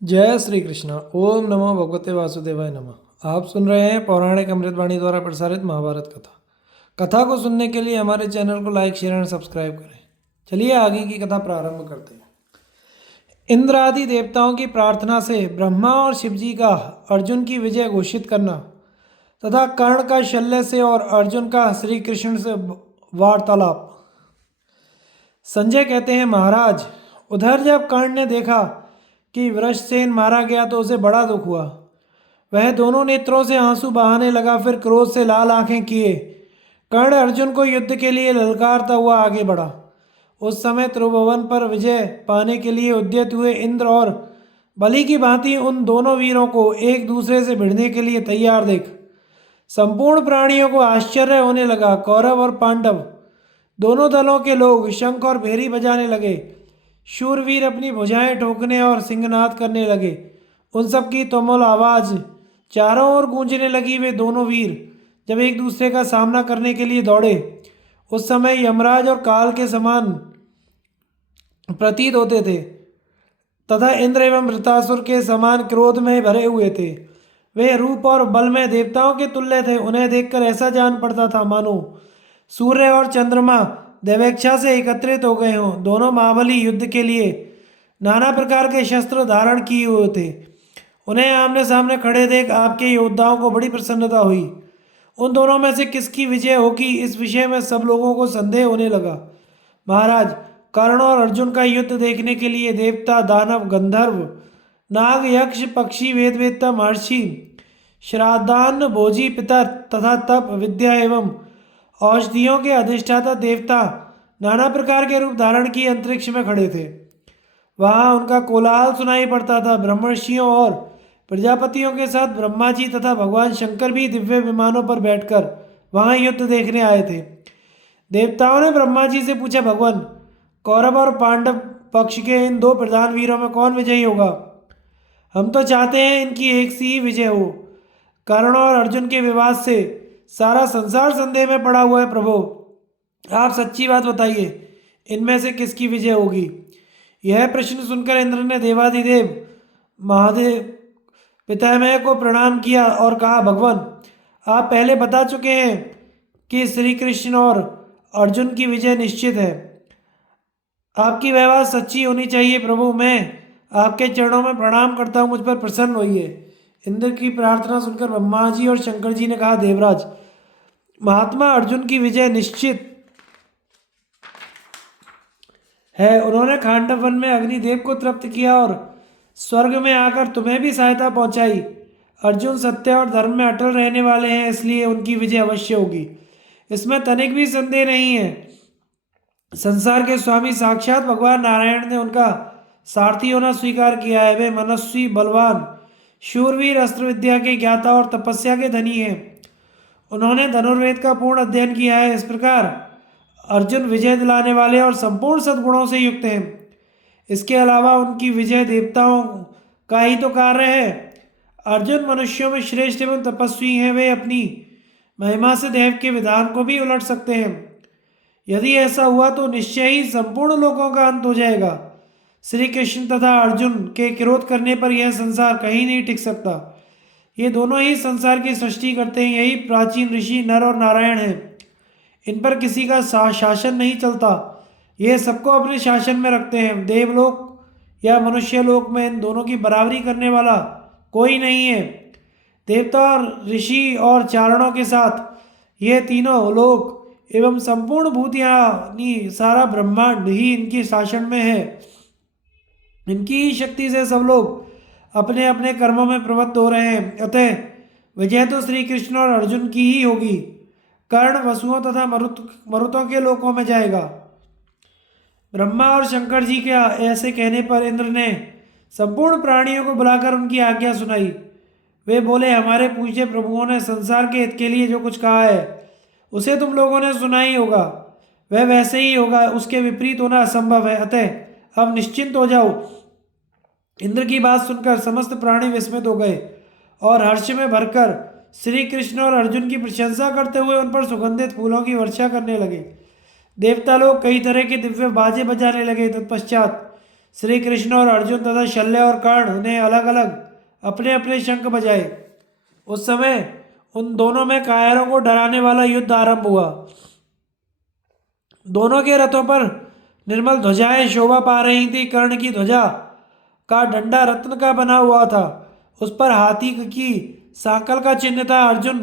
जय श्री कृष्ण। ओम नमो भगवते वासुदेवाय नमः। आप सुन रहे हैं पौराणिक अमृतवाणी द्वारा प्रसारित महाभारत कथा। कथा को सुनने के लिए हमारे चैनल को लाइक शेयर एंड सब्सक्राइब करें। चलिए आगे की कथा प्रारंभ करते हैं। इंद्र आदि देवताओं की प्रार्थना से ब्रह्मा और शिव जी का अर्जुन की विजय घोषित करना तथा कर्ण का शल्य से और अर्जुन का श्री कृष्ण से वार्तालाप। संजय कहते हैं, महाराज, उधर जब कर्ण ने देखा कि वृषसेन मारा गया तो उसे बड़ा दुख हुआ। वह दोनों नेत्रों से आंसू बहाने लगा, फिर क्रोध से लाल आंखें किए कर्ण अर्जुन को युद्ध के लिए ललकारता हुआ आगे बढ़ा। उस समय त्रिभुवन पर विजय पाने के लिए उद्यत हुए इंद्र और बलि की भांति उन दोनों वीरों को एक दूसरे से भिड़ने के लिए तैयार देख संपूर्ण प्राणियों को आश्चर्य होने लगा। कौरव और पांडव दोनों दलों के लोग शंख और भेरी बजाने लगे। शूरवीर अपनी भुजाएं ठोकने और सिंहनाद करने लगे। उन सब की तुमुल आवाज चारों ओर गूंजने लगी। वे दोनों वीर जब एक दूसरे का सामना करने के लिए दौड़े, उस समय यमराज और काल के समान प्रतीत होते थे तथा इंद्र एवं वृतासुर के समान क्रोध में भरे हुए थे। वे रूप और बल में देवताओं के तुल्य थे। उन्हें देखकर ऐसा जान पड़ता था मानो सूर्य और चंद्रमा देवेच्छा से एकत्रित हो गए हों। दोनों महाबली युद्ध के लिए नाना प्रकार के शस्त्र धारण किए हुए थे। उन्हें आमने सामने खड़े देख आपके योद्धाओं को बड़ी प्रसन्नता हुई। उन दोनों में से किसकी विजय होगी, इस विषय में सब लोगों को संदेह होने लगा। महाराज, कर्ण और अर्जुन का युद्ध देखने के लिए देवता, दानव, गंधर्व, नाग, यक्ष, पक्षी, वेदवेत्ता, महर्षि, श्राद्धान, भोजी, पितर तथा तप, विद्या एवं औषधियों के अधिष्ठाता देवता नाना प्रकार के रूप धारण किए अंतरिक्ष में खड़े थे। वहां उनका कोलाहल सुनाई पड़ता था। ब्रह्मर्षियों और प्रजापतियों के साथ ब्रह्मा जी तथा भगवान शंकर भी दिव्य विमानों पर बैठकर वहां युद्ध देखने आए थे। देवताओं ने ब्रह्मा जी से पूछा, भगवान, कौरव और पांडव पक्ष के इन दो प्रधान वीरों में कौन विजयी होगा? हम तो चाहते हैं इनकी एक सी ही विजय हो। कर्ण और अर्जुन के विवाद से सारा संसार संदेह में पड़ा हुआ है। प्रभु, आप सच्ची बात बताइए, इनमें से किसकी विजय होगी? यह प्रश्न सुनकर इंद्र ने देवाधिदेव महादेव पितामह को प्रणाम किया और कहा, भगवान, आप पहले बता चुके हैं कि श्री कृष्ण और अर्जुन की विजय निश्चित है। आपकी व्यवहार सच्ची होनी चाहिए। प्रभु, मैं आपके चरणों में प्रणाम करता हूँ, मुझ पर प्रसन्न होइए। इंद्र की प्रार्थना सुनकर ब्रह्मा जी और शंकर जी ने कहा, देवराज, महात्मा अर्जुन की विजय निश्चित है। उन्होंने खांडव वन में अग्निदेव को तृप्त किया और स्वर्ग में आकर तुम्हें भी सहायता पहुंचाई। अर्जुन सत्य और धर्म में अटल रहने वाले हैं, इसलिए उनकी विजय अवश्य होगी, इसमें तनिक भी संदेह नहीं है। संसार के स्वामी साक्षात भगवान नारायण ने उनका सारथी होना स्वीकार किया है। वे मनस्वी, बलवान, शूरवीर, अस्त्र विद्या के ज्ञाता और तपस्या के धनी हैं। उन्होंने धनुर्वेद का पूर्ण अध्ययन किया है। इस प्रकार अर्जुन विजय दिलाने वाले और संपूर्ण सद्गुणों से युक्त हैं। इसके अलावा उनकी विजय देवताओं का ही तो कार्य है। अर्जुन मनुष्यों में श्रेष्ठ एवं तपस्वी हैं। वे अपनी महिमा से देव के विधान को भी उलट सकते हैं। यदि ऐसा हुआ तो निश्चय ही संपूर्ण लोगों का अंत हो जाएगा। श्री कृष्ण तथा अर्जुन के क्रोध करने पर यह संसार कहीं नहीं टिक सकता। ये दोनों ही संसार की सृष्टि करते हैं। यही प्राचीन ऋषि नर और नारायण हैं। इन पर किसी का शासन नहीं चलता। ये सबको अपने शासन में रखते हैं। देवलोक या मनुष्य लोक में इन दोनों की बराबरी करने वाला कोई नहीं है। देवता और ऋषि और चारणों के साथ ये तीनों लोक एवं संपूर्ण भूत यानी सारा ब्रह्मांड ही इनके शासन में है। इनकी ही शक्ति से सब लोग अपने अपने कर्मों में प्रवृत्त हो रहे हैं। अतः विजय तो श्री कृष्ण और अर्जुन की ही होगी। कर्ण वसुओं तथा मरुतों के लोकों में जाएगा। ब्रह्मा और शंकर जी के ऐसे कहने पर इंद्र ने संपूर्ण प्राणियों को बुलाकर उनकी आज्ञा सुनाई। वे बोले, हमारे पूज्य प्रभुओं ने संसार के हित के लिए जो कुछ कहा है उसे तुम लोगों ने सुना ही होगा। वह वैसे ही होगा, उसके विपरीत होना असंभव है। अतः अब निश्चिंत हो जाओ। इंद्र की बात सुनकर समस्त प्राणी विस्मित हो गए और हर्ष में भरकर श्री कृष्ण और अर्जुन की प्रशंसा करते हुए उन पर सुगंधित फूलों की वर्षा करने लगे। देवता लोग कई तरह के दिव्य बाजे बजाने लगे। तत्पश्चात श्री कृष्ण और अर्जुन तथा शल्य और कर्ण ने अलग अलग अपने अपने शंख बजाए। उस समय उन दोनों में कायरों को डराने वाला युद्ध आरंभ हुआ। दोनों के रथों पर निर्मल ध्वजाएं शोभा पा रही थी। कर्ण की ध्वजा का डंडा रत्न का बना हुआ था, उस पर हाथी की सांकल का चिन्ह था। अर्जुन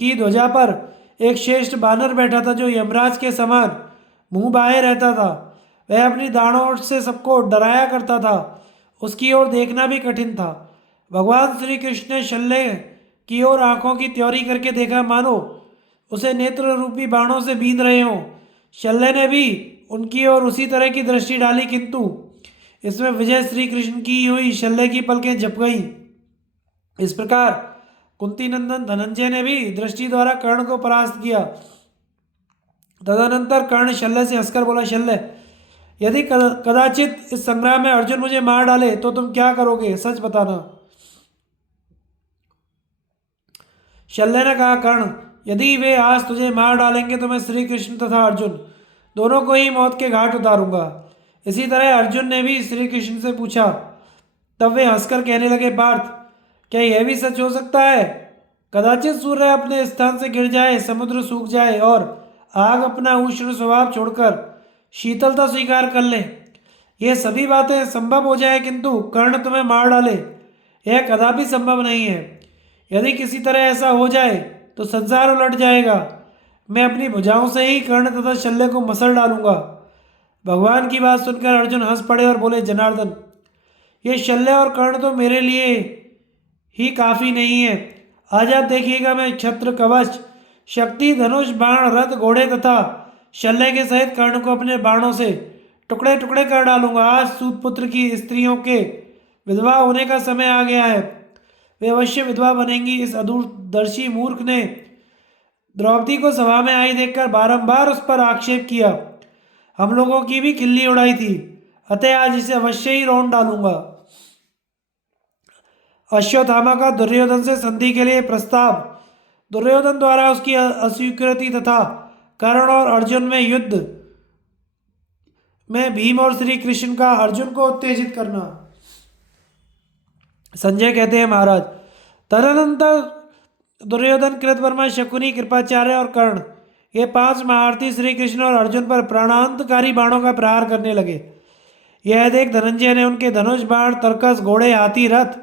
की ध्वजा पर एक श्रेष्ठ बानर बैठा था जो यमराज के समान मुंह बाए रहता था। वह अपनी दाढ़ों से सबको डराया करता था। उसकी ओर देखना भी कठिन था। भगवान श्री कृष्ण ने शल्य की ओर आंखों की त्योरी करके देखा, मानो उसे नेत्र रूपी बाणों से बींध रहे हों। शल्य ने भी उनकी ओर उसी तरह की दृष्टि डाली, किंतु इसमें विजय श्री कृष्ण की हुई। शल्य की पलकें झप गईं। इस प्रकार कुंती नंदन धनंजय ने भी दृष्टि द्वारा कर्ण को परास्त किया। तदनंतर कर्ण शल्य से हंसकर बोला, शल्य, यदि कदाचित इस संग्राम में अर्जुन मुझे मार डाले तो तुम क्या करोगे, सच बताना। शल्य ने कहा, कर्ण, यदि वे आज तुझे मार डालेंगे तो मैं श्री कृष्ण तथा अर्जुन दोनों को ही मौत के घाट उतारूंगा। इसी तरह अर्जुन ने भी श्री कृष्ण से पूछा। तब वे हंसकर कहने लगे, पार्थ, क्या यह भी सच हो सकता है? कदाचित सूर्य अपने स्थान से गिर जाए, समुद्र सूख जाए और आग अपना उष्ण स्वभाव छोड़कर शीतलता स्वीकार कर ले, ये सभी बातें संभव हो जाए, किंतु कर्ण तुम्हें मार डाले, यह कदापि संभव नहीं है। यदि किसी तरह ऐसा हो जाए तो संसार उलट जाएगा। मैं अपनी भुजाओं से ही कर्ण तथा शल्य को मसल डालूंगा। भगवान की बात सुनकर अर्जुन हंस पड़े और बोले, जनार्दन, ये शल्य और कर्ण तो मेरे लिए ही काफी नहीं है। आज आप देखिएगा, मैं छत्र, कवच, शक्ति, धनुष, बाण, रथ, घोड़े तथा शल्य के सहित कर्ण को अपने बाणों से टुकड़े टुकड़े कर डालूंगा। आज सूतपुत्र की स्त्रियों के विधवा होने का समय आ गया है। वे अवश्य विधवा बनेंगी। इस अदूरदर्शी मूर्ख ने द्रौपदी को सभा में आई देखकर बारंबार उस पर आक्षेप किया। हम लोगों की भी खिल्ली उड़ाई थी, अतः आज इसे अवश्य ही रौंद डालूंगा। अश्वत्थामा का दुर्योधन से संधि के लिए प्रस्ताव। दुर्योधन द्वारा उसकी अस्वीकृति तथा कर्ण और अर्जुन में युद्ध में भीम और श्री कृष्ण का अर्जुन को उत्तेजित करना। संजय कहते हैं, महाराज, तदनंतर दुर्योधन, कृतवर्मा, शकुनी, कृपाचार्य और कर्ण, ये 5 महारथी श्री कृष्ण और अर्जुन पर प्राणांतकारी बाणों का प्रहार करने लगे। यह देख धनंजय ने उनके धनुष, बाण, तरकस, घोड़े, हाथी, रथ,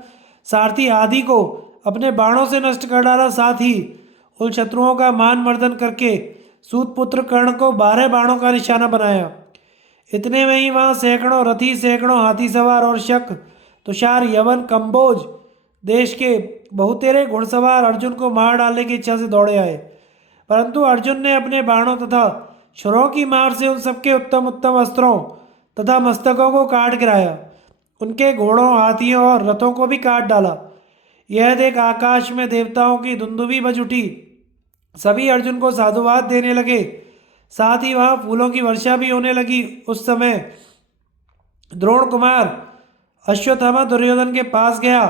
सारथी आदि को अपने बाणों से नष्ट कर डाला। साथ ही उन शत्रुओं का मान मर्दन करके सूतपुत्र कर्ण को 12 बाणों का निशाना बनाया। इतने में ही वहां सैकड़ों रथी, सैकड़ों हाथी सवार और शक, तुषार, यवन, कंबोज देश के बहुतेरे घुड़सवार अर्जुन को मार डालने की इच्छा से दौड़े आए, परंतु अर्जुन ने अपने बाणों तथा छुरों की मार से उन सबके उत्तम उत्तम अस्त्रों तथा मस्तकों को काट गिराया। उनके घोड़ों, हाथियों और रथों को भी काट डाला। यह देख आकाश में देवताओं की धुंधुवी बज उठी। सभी अर्जुन को साधुवाद देने लगे। साथ ही वहां फूलों की वर्षा भी होने लगी। उस समय द्रोण कुमार अश्वत्थामा दुर्योधन के पास गया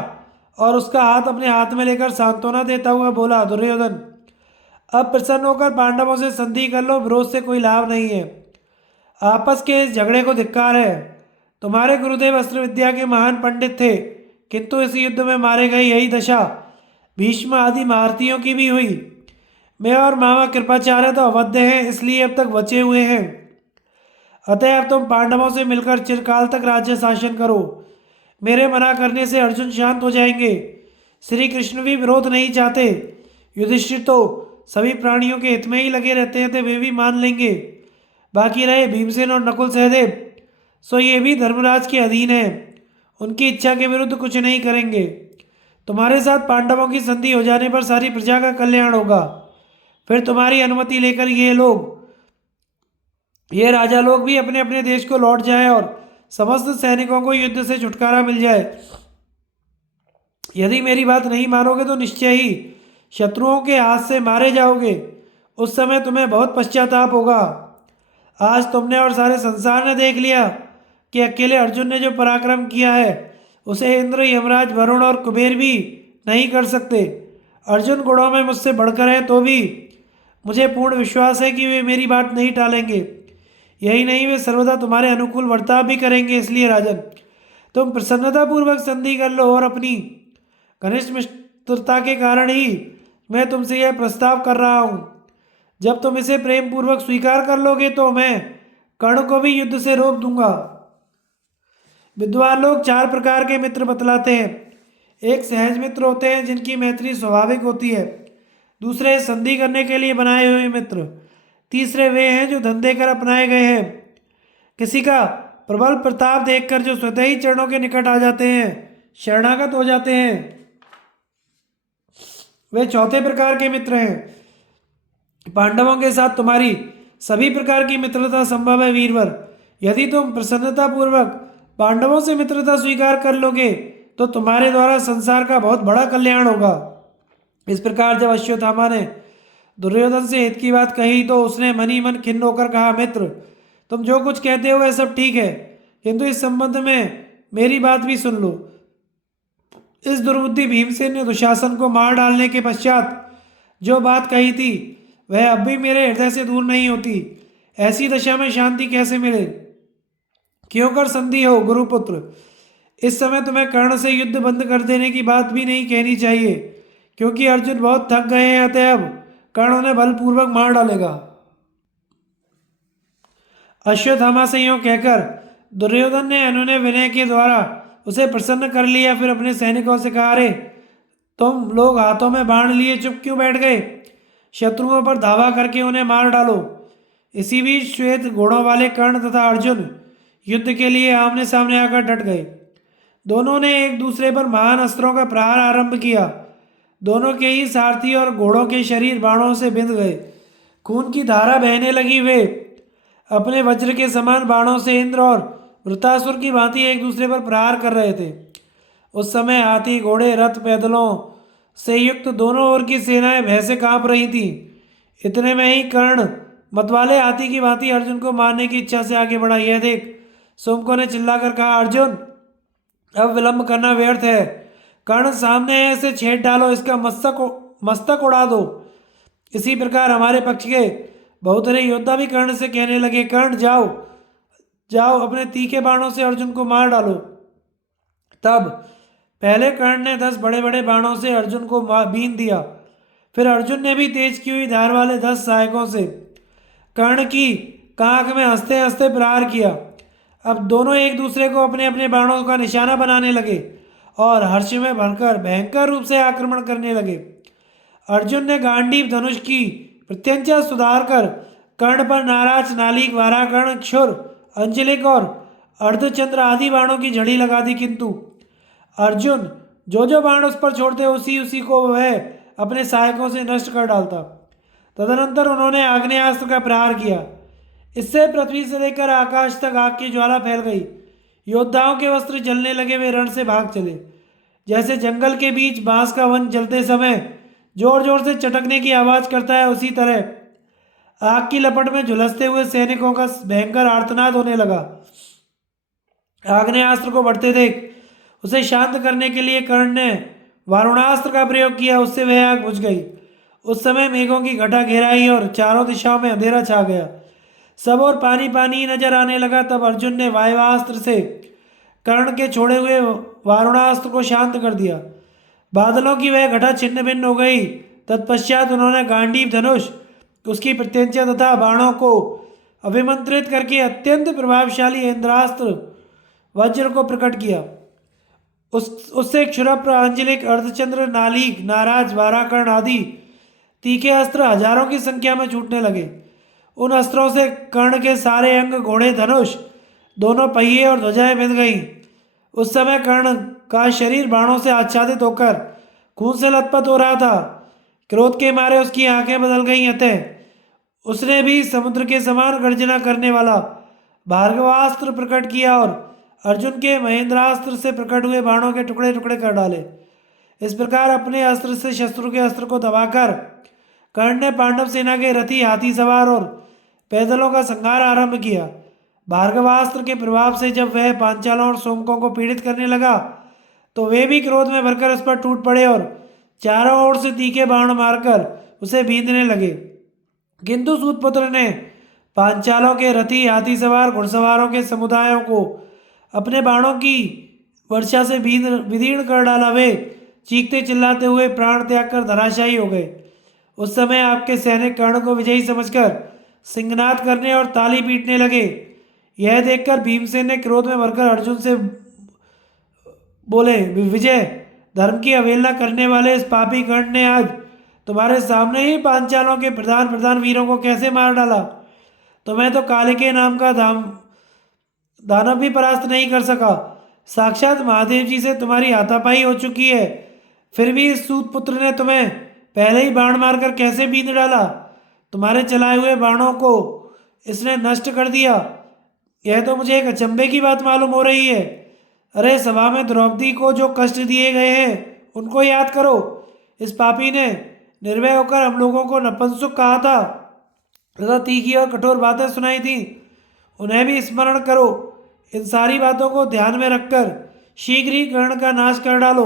और उसका हाथ अपने हाथ में लेकर सांत्वना देता हुआ बोला, दुर्योधन, अब प्रसन्न होकर पांडवों से संधि कर लो, विरोध से कोई लाभ नहीं है। आपस के इस झगड़े को धिक्कार है। तुम्हारे गुरुदेव अस्त्र विद्या के महान पंडित थे, किंतु इस युद्ध में मारे गए यही दशा भीष्म आदि महारथियों की भी हुई। मैं और मामा कृपाचार्य तो अवध्य हैं, इसलिए अब तक बचे हुए हैं। अतः अब तुम पांडवों से मिलकर चिरकाल तक राज्य शासन करो। मेरे मना करने से अर्जुन शांत हो जाएंगे। श्री कृष्ण भी विरोध नहीं चाहते। युधिष्ठिर तो सभी प्राणियों के हित में ही लगे रहते हैं, तो वे भी मान लेंगे। बाकी रहे भीमसेन और नकुल सहदेव, सो ये भी धर्मराज के अधीन है। उनकी इच्छा के विरुद्ध कुछ नहीं करेंगे। तुम्हारे साथ पांडवों की संधि हो जाने पर सारी प्रजा का कल्याण होगा। फिर तुम्हारी अनुमति लेकर ये राजा लोग भी अपने अपने देश को लौट जाए और समस्त सैनिकों को युद्ध से छुटकारा मिल जाए। यदि मेरी बात नहीं मानोगे तो निश्चय ही शत्रुओं के हाथ से मारे जाओगे। उस समय तुम्हें बहुत पश्चाताप होगा। आज तुमने और सारे संसार ने देख लिया कि अकेले अर्जुन ने जो पराक्रम किया है उसे इंद्र, यमराज, वरुण और कुबेर भी नहीं कर सकते। अर्जुन गुणों में मुझसे बढ़कर है, तो भी मुझे पूर्ण विश्वास है कि वे मेरी बात नहीं टालेंगे। यही नहीं, वे सर्वदा तुम्हारे अनुकूल बर्ताव भी करेंगे। इसलिए राजन, तुम प्रसन्नतापूर्वक संधि कर लो, और अपनी घनिष्ठ मित्रता के कारण ही मैं तुमसे यह प्रस्ताव कर रहा हूँ। जब तुम इसे प्रेम पूर्वक स्वीकार कर लोगे तो मैं कर्ण को भी युद्ध से रोक दूंगा। विद्वान लोग चार प्रकार के मित्र बतलाते हैं। एक सहज मित्र होते हैं, जिनकी मैत्री स्वाभाविक होती है। दूसरे संधि करने के लिए बनाए हुए मित्र। तीसरे वे हैं जो धन देकर अपनाए गए हैं, किसी का प्रबल प्रताप देखकर जो स्वतः ही चरणों के निकट आ जाते हैं, शरणागत हो जाते हैं। वे चौथे प्रकार के मित्र हैं। पांडवों के साथ तुम्हारी सभी प्रकार की मित्रता संभव है वीरवर। यदि तुम प्रसन्नता पूर्वक पांडवों से मित्रता स्वीकार कर लोगे तो तुम्हारे द्वारा संसार का बहुत बड़ा कल्याण होगा। इस प्रकार जब अश्वत्थामा ने दुर्योधन से हित की बात कही तो उसने मन ही मन खिन्न होकर कहा, मित्र, तुम जो कुछ कहते हो वह सब ठीक है, किंतु इस संबंध में मेरी बात भी सुन लो। इस दुर्बुद्धि भीमसेन ने दुशासन को मार डालने के पश्चात जो बात कही थी वह अब भी मेरे हृदय से दूर नहीं होती। ऐसी दशा में शांति कैसे मिले? क्यों कर संधि हो गुरुपुत्र? इस समय तुम्हें कर्ण से युद्ध बंद कर देने की बात भी नहीं कहनी चाहिए, क्योंकि अर्जुन बहुत थक गए हैं, अतः अब कर्ण उन्हें बलपूर्वक मार डालेगा। अश्वत्थामा से यूं कहकर दुर्योधन ने अनुनय विनय के द्वारा उसे प्रसन्न कर लिया। फिर अपने सैनिकों से कहा, अरे तुम लोग हाथों में बाण लिए चुप क्यों बैठ गए? शत्रुओं पर धावा करके उन्हें मार डालो। इसी बीच श्वेत घोड़ों वाले कर्ण तथा अर्जुन युद्ध के लिए आमने सामने आकर डट गए। दोनों ने एक दूसरे पर महान अस्त्रों का प्रहार आरंभ किया। दोनों के ही सारथी और घोड़ों के शरीर बाणों से बिंध गए, खून की धारा बहने लगी। वे अपने वज्र के समान बाणों से इंद्र और वृतासुर की भांति एक दूसरे पर प्रहार कर रहे थे। उस समय हाथी, घोड़े, रथ, पैदलों से युक्त दोनों ओर की सेनाएं भय से कांप रही थीं। इतने में ही कर्ण मतवाले हाथी की भांति अर्जुन को मारने की इच्छा से आगे बढ़ा। यह देख सुमको ने चिल्लाकर कहा, अर्जुन, अब विलंब करना व्यर्थ है। कर्ण सामने है, इसे छेद डालो, इसका मस्तक उड़ा दो। इसी प्रकार हमारे पक्ष के बहुतरे योद्धा भी कर्ण से कहने लगे, कर्ण जाओ जाओ, अपने तीखे बाणों से अर्जुन को मार डालो। तब पहले कर्ण ने 10 बड़े बड़े बाणों से अर्जुन को बीन दिया। फिर अर्जुन ने भी तेज की हुई धार वाले 10 सहायकों से कर्ण की कांख में हंसते हंसते प्रहार किया। अब दोनों एक दूसरे को अपने अपने बाणों का निशाना बनाने लगे और हर्ष में भरकर भयंकर रूप से आक्रमण करने लगे। अर्जुन ने गांडीव धनुष की प्रत्यंचा सुधार कर कर्ण पर नाराज, नालीक, वाराकर्ण, क्षुर, अंजलिक और अर्धचंद्र आदि बाणों की झड़ी लगा दी, किंतु अर्जुन जो जो बाण उस पर छोड़ते उसी उसी को वह अपने सहायकों से नष्ट कर डालता। तदनंतर उन्होंने आग्नेयास्त्र का प्रहार किया। इससे पृथ्वी से लेकर आकाश तक आग की ज्वाला फैल गई। योद्धाओं के वस्त्र जलने लगे, वे रण से भाग चले। जैसे जंगल के बीच बांस का वन जलते समय जोर जोर से चटकने की आवाज करता है, उसी तरह आग की लपट में झुलसते हुए सैनिकों का भयंकर आर्तनाद होने लगा। आग्नेयास्त्र को बढ़ते देख उसे शांत करने के लिए कर्ण ने वारुणास्त्र का प्रयोग किया, उससे वह आग बुझ गई। उस समय मेघों की घटा घेराई और चारों दिशाओं में अंधेरा छा गया। सब और पानी पानी नजर आने लगा। तब अर्जुन ने वायवास्त्र से कर्ण के छोड़े हुए वारुणास्त्र को शांत कर दिया। बादलों की वह घटा छिन्न भिन्न हो गई। तत्पश्चात उन्होंने गांडीव धनुष, उसकी प्रत्यंचा तथा बाणों को अभिमंत्रित करके अत्यंत प्रभावशाली इंद्रास्त्र वज्र को प्रकट किया। उससे क्षुरप्र, अंजलिक, अर्धचंद्र, नालीक, नाराज, वाराकर्ण आदि तीखे अस्त्र हजारों की संख्या में छूटने लगे। उन अस्त्रों से कर्ण के सारे अंग, घोड़े, धनुष, दोनों पहिए और ध्वजाएं बिंध गईं। उस समय कर्ण का शरीर बाणों से आच्छादित होकर खून से लथपथ हो रहा था। क्रोध के मारे उसकी आंखें बदल गईं, अतः उसने भी समुद्र के समान गर्जना करने वाला भार्गवास्त्र प्रकट किया और अर्जुन के महेंद्रास्त्र से प्रकट हुए बाणों के टुकड़े टुकड़े कर डाले। इस प्रकार अपने अस्त्र से शत्रु के अस्त्र को दबाकर कर्ण ने पांडव सेना के रथी, हाथी सवार और पैदलों का संहार आरंभ किया। भार्गवास्त्र के प्रभाव से जब वह पांचालों और सोमकों को पीड़ित करने लगा तो वे भी क्रोध में भरकर उस पर टूट पड़े और चारों ओर से तीखे बाण मारकर उसे बींधने लगे। किंतु सूतपुत्र ने पांचालों के रथी हाथी सवार घुड़सवारों के समुदायों को अपने बाणों की वर्षा से विदीर्ण कर डाला। वे चीखते चिल्लाते हुए प्राण त्याग कर धराशायी हो गए। उस समय आपके सैनिक कर्ण को विजयी समझकर सिंहनाद करने और ताली पीटने लगे। यह देखकर भीमसेन ने क्रोध में भरकर अर्जुन से बोले, विजय, धर्म की अवहेलना करने वाले इस पापी कर्ण ने आज तुम्हारे सामने ही पांचालों के प्रधान प्रधान वीरों को कैसे मार डाला। तुम्हें तो कालिके नाम का दानव भी परास्त नहीं कर सका। साक्षात महादेव जी से तुम्हारी हाथापाई हो चुकी है, फिर भी इस सूत पुत्र ने तुम्हें पहले ही बाण मारकर कैसे बींध डाला। तुम्हारे चलाए हुए बाणों को इसने नष्ट कर दिया। यह तो मुझे एक अचंभे की बात मालूम हो रही है। अरे, सभा में द्रौपदी को जो कष्ट दिए गए हैं उनको याद करो। इस पापी ने निर्भय होकर हम लोगों को नपुंसक कहा था तथा तीखी और कठोर बातें सुनाई थी, उन्हें भी स्मरण करो। इन सारी बातों को ध्यान में रखकर शीघ्र ही कर्ण का नाश कर डालो।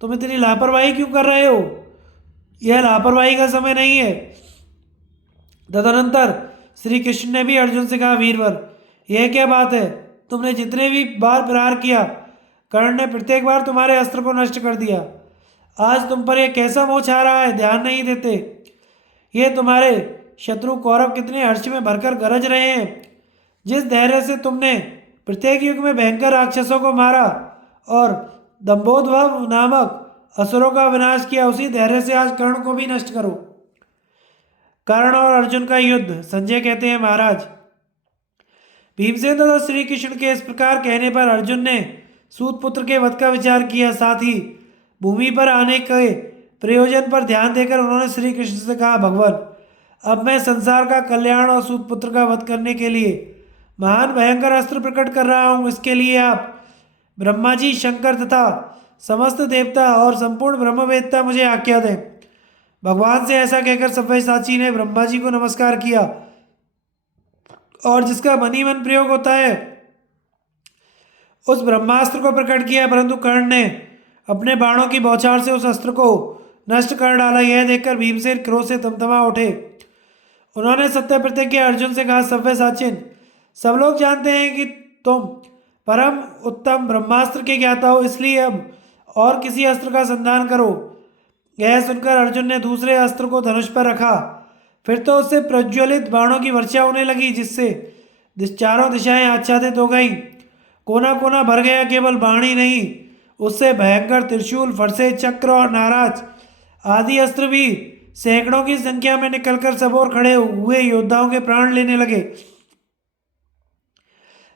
तुम इतनी लापरवाही क्यों कर रहे हो? यह लापरवाही का समय नहीं है। तदनंतर श्री कृष्ण ने भी अर्जुन से कहा, वीरवर, यह क्या बात है? तुमने जितने भी बार प्रहार किया, कर्ण ने प्रत्येक बार तुम्हारे अस्त्र को नष्ट कर दिया। आज तुम पर यह कैसा मोह छा रहा है, ध्यान नहीं देते। ये तुम्हारे शत्रु कौरव कितने हर्ष में भरकर गरज रहे हैं। जिस धैर्य से तुमने प्रत्येक युग में भयंकर राक्षसों को मारा और दंभोद्भव नामक असुरों का विनाश किया, उसी धैर्य से आज कर्ण को भी नष्ट करो। कर्ण और अर्जुन का युद्ध। संजय कहते हैं, महाराज, भीमसेन तथा श्री कृष्ण के इस प्रकार कहने पर अर्जुन ने सूत पुत्र के वध का विचार किया। साथ ही भूमि पर आने के प्रयोजन पर ध्यान देकर उन्होंने श्री कृष्ण से कहा, भगवान, अब मैं संसार का कल्याण और सूत पुत्र का वध करने के लिए महान भयंकर अस्त्र प्रकट कर रहा हूँ। इसके लिए आप ब्रह्मा जी, शंकर तथा समस्त देवता और संपूर्ण ब्रह्मवेत्ता मुझे आज्ञा दें। भगवान से ऐसा कहकर सव्यसाची ने ब्रह्मा जी को नमस्कार किया और जिसका मन ही मन प्रयोग होता है उस ब्रह्मास्त्र को प्रकट किया, परंतु कर्ण ने अपने बाणों की बौछार से उस अस्त्र को नष्ट कर डाला। यह देखकर भीमसेन क्रोध से तमतमा उठे। उन्होंने सत्य प्रतिज्ञ अर्जुन से कहा, सव्यसाचिन, सब लोग जानते हैं कि तुम परम उत्तम ब्रह्मास्त्र के ज्ञाता हो, इसलिए अब और किसी अस्त्र का संधान करो। यह सुनकर अर्जुन ने दूसरे अस्त्र को धनुष पर रखा। फिर तो उससे प्रज्वलित बाणों की वर्षा होने लगी, जिससे चारों दिशाएं आच्छादित हो गईं। कोना कोना भर गया। केवल बाण ही नहीं, उससे भयंकर त्रिशूल, फरसे, चक्र और नाराज आदि अस्त्र भी सैकड़ों की संख्या में निकलकर सब ओर खड़े हुए योद्धाओं के प्राण लेने लगे।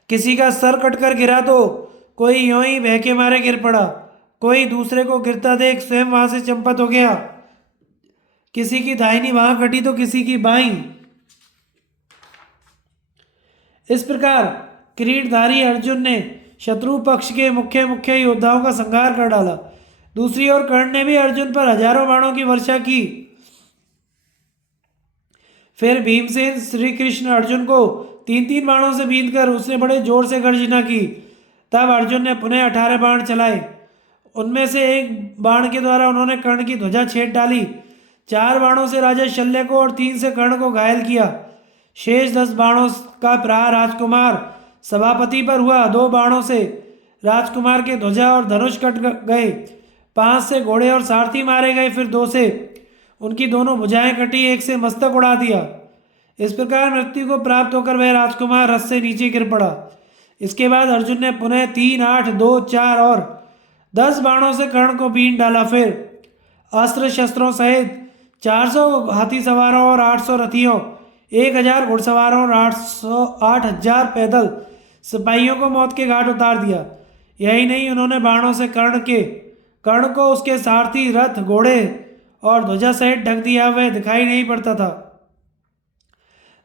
किसी का सर कटकर गिरा तो कोई यों ही बह के मारे गिर पड़ा। कोई दूसरे को गिरता देख स्वयं वहां से चंपत हो गया। किसी की दाहिनी वहां कटी तो किसी की बाईं। इस प्रकार किरीटधारी अर्जुन ने शत्रु पक्ष के मुख्य मुख्य योद्धाओं का संहार कर डाला। दूसरी ओर कर्ण ने भी अर्जुन पर हजारों बाणों की वर्षा की। फिर भीमसेन श्री कृष्ण अर्जुन को तीन तीन बाणों से बींधकर उसने बड़े जोर से गर्जना की। तब अर्जुन ने पुनः 18 बाण चलाए। उनमें से एक बाण के द्वारा उन्होंने कर्ण की ध्वजा छेद डाली। 4 बाणों से राजा शल्य को और 3 से कर्ण को घायल किया। शेष 10 बाणों का प्रहार राजकुमार सभापति पर हुआ। 2 बाणों से राजकुमार के ध्वजा और धनुष कट गए। 5 से घोड़े और सारथी मारे गए। फिर 2 से उनकी दोनों भुजाएं कटी। 1 से मस्तक उड़ा दिया। इस प्रकार मृत्यु को प्राप्त होकर वह राजकुमार रथ से नीचे गिर पड़ा। इसके बाद अर्जुन ने पुनः 3, 8, 2, 4 और 10 बाणों से कर्ण को बीन डाला। फिर अस्त्र शस्त्रों सहित 400 हाथी सवारों और 800 रथियों, 1000 घुड़सवारों और 8000 पैदल सिपाहियों को मौत के घाट उतार दिया। यही नहीं, उन्होंने बाणों से कर्ण को उसके सारथी, रथ, घोड़े और ध्वजा सहित ढक दिया। वह दिखाई नहीं पड़ता था।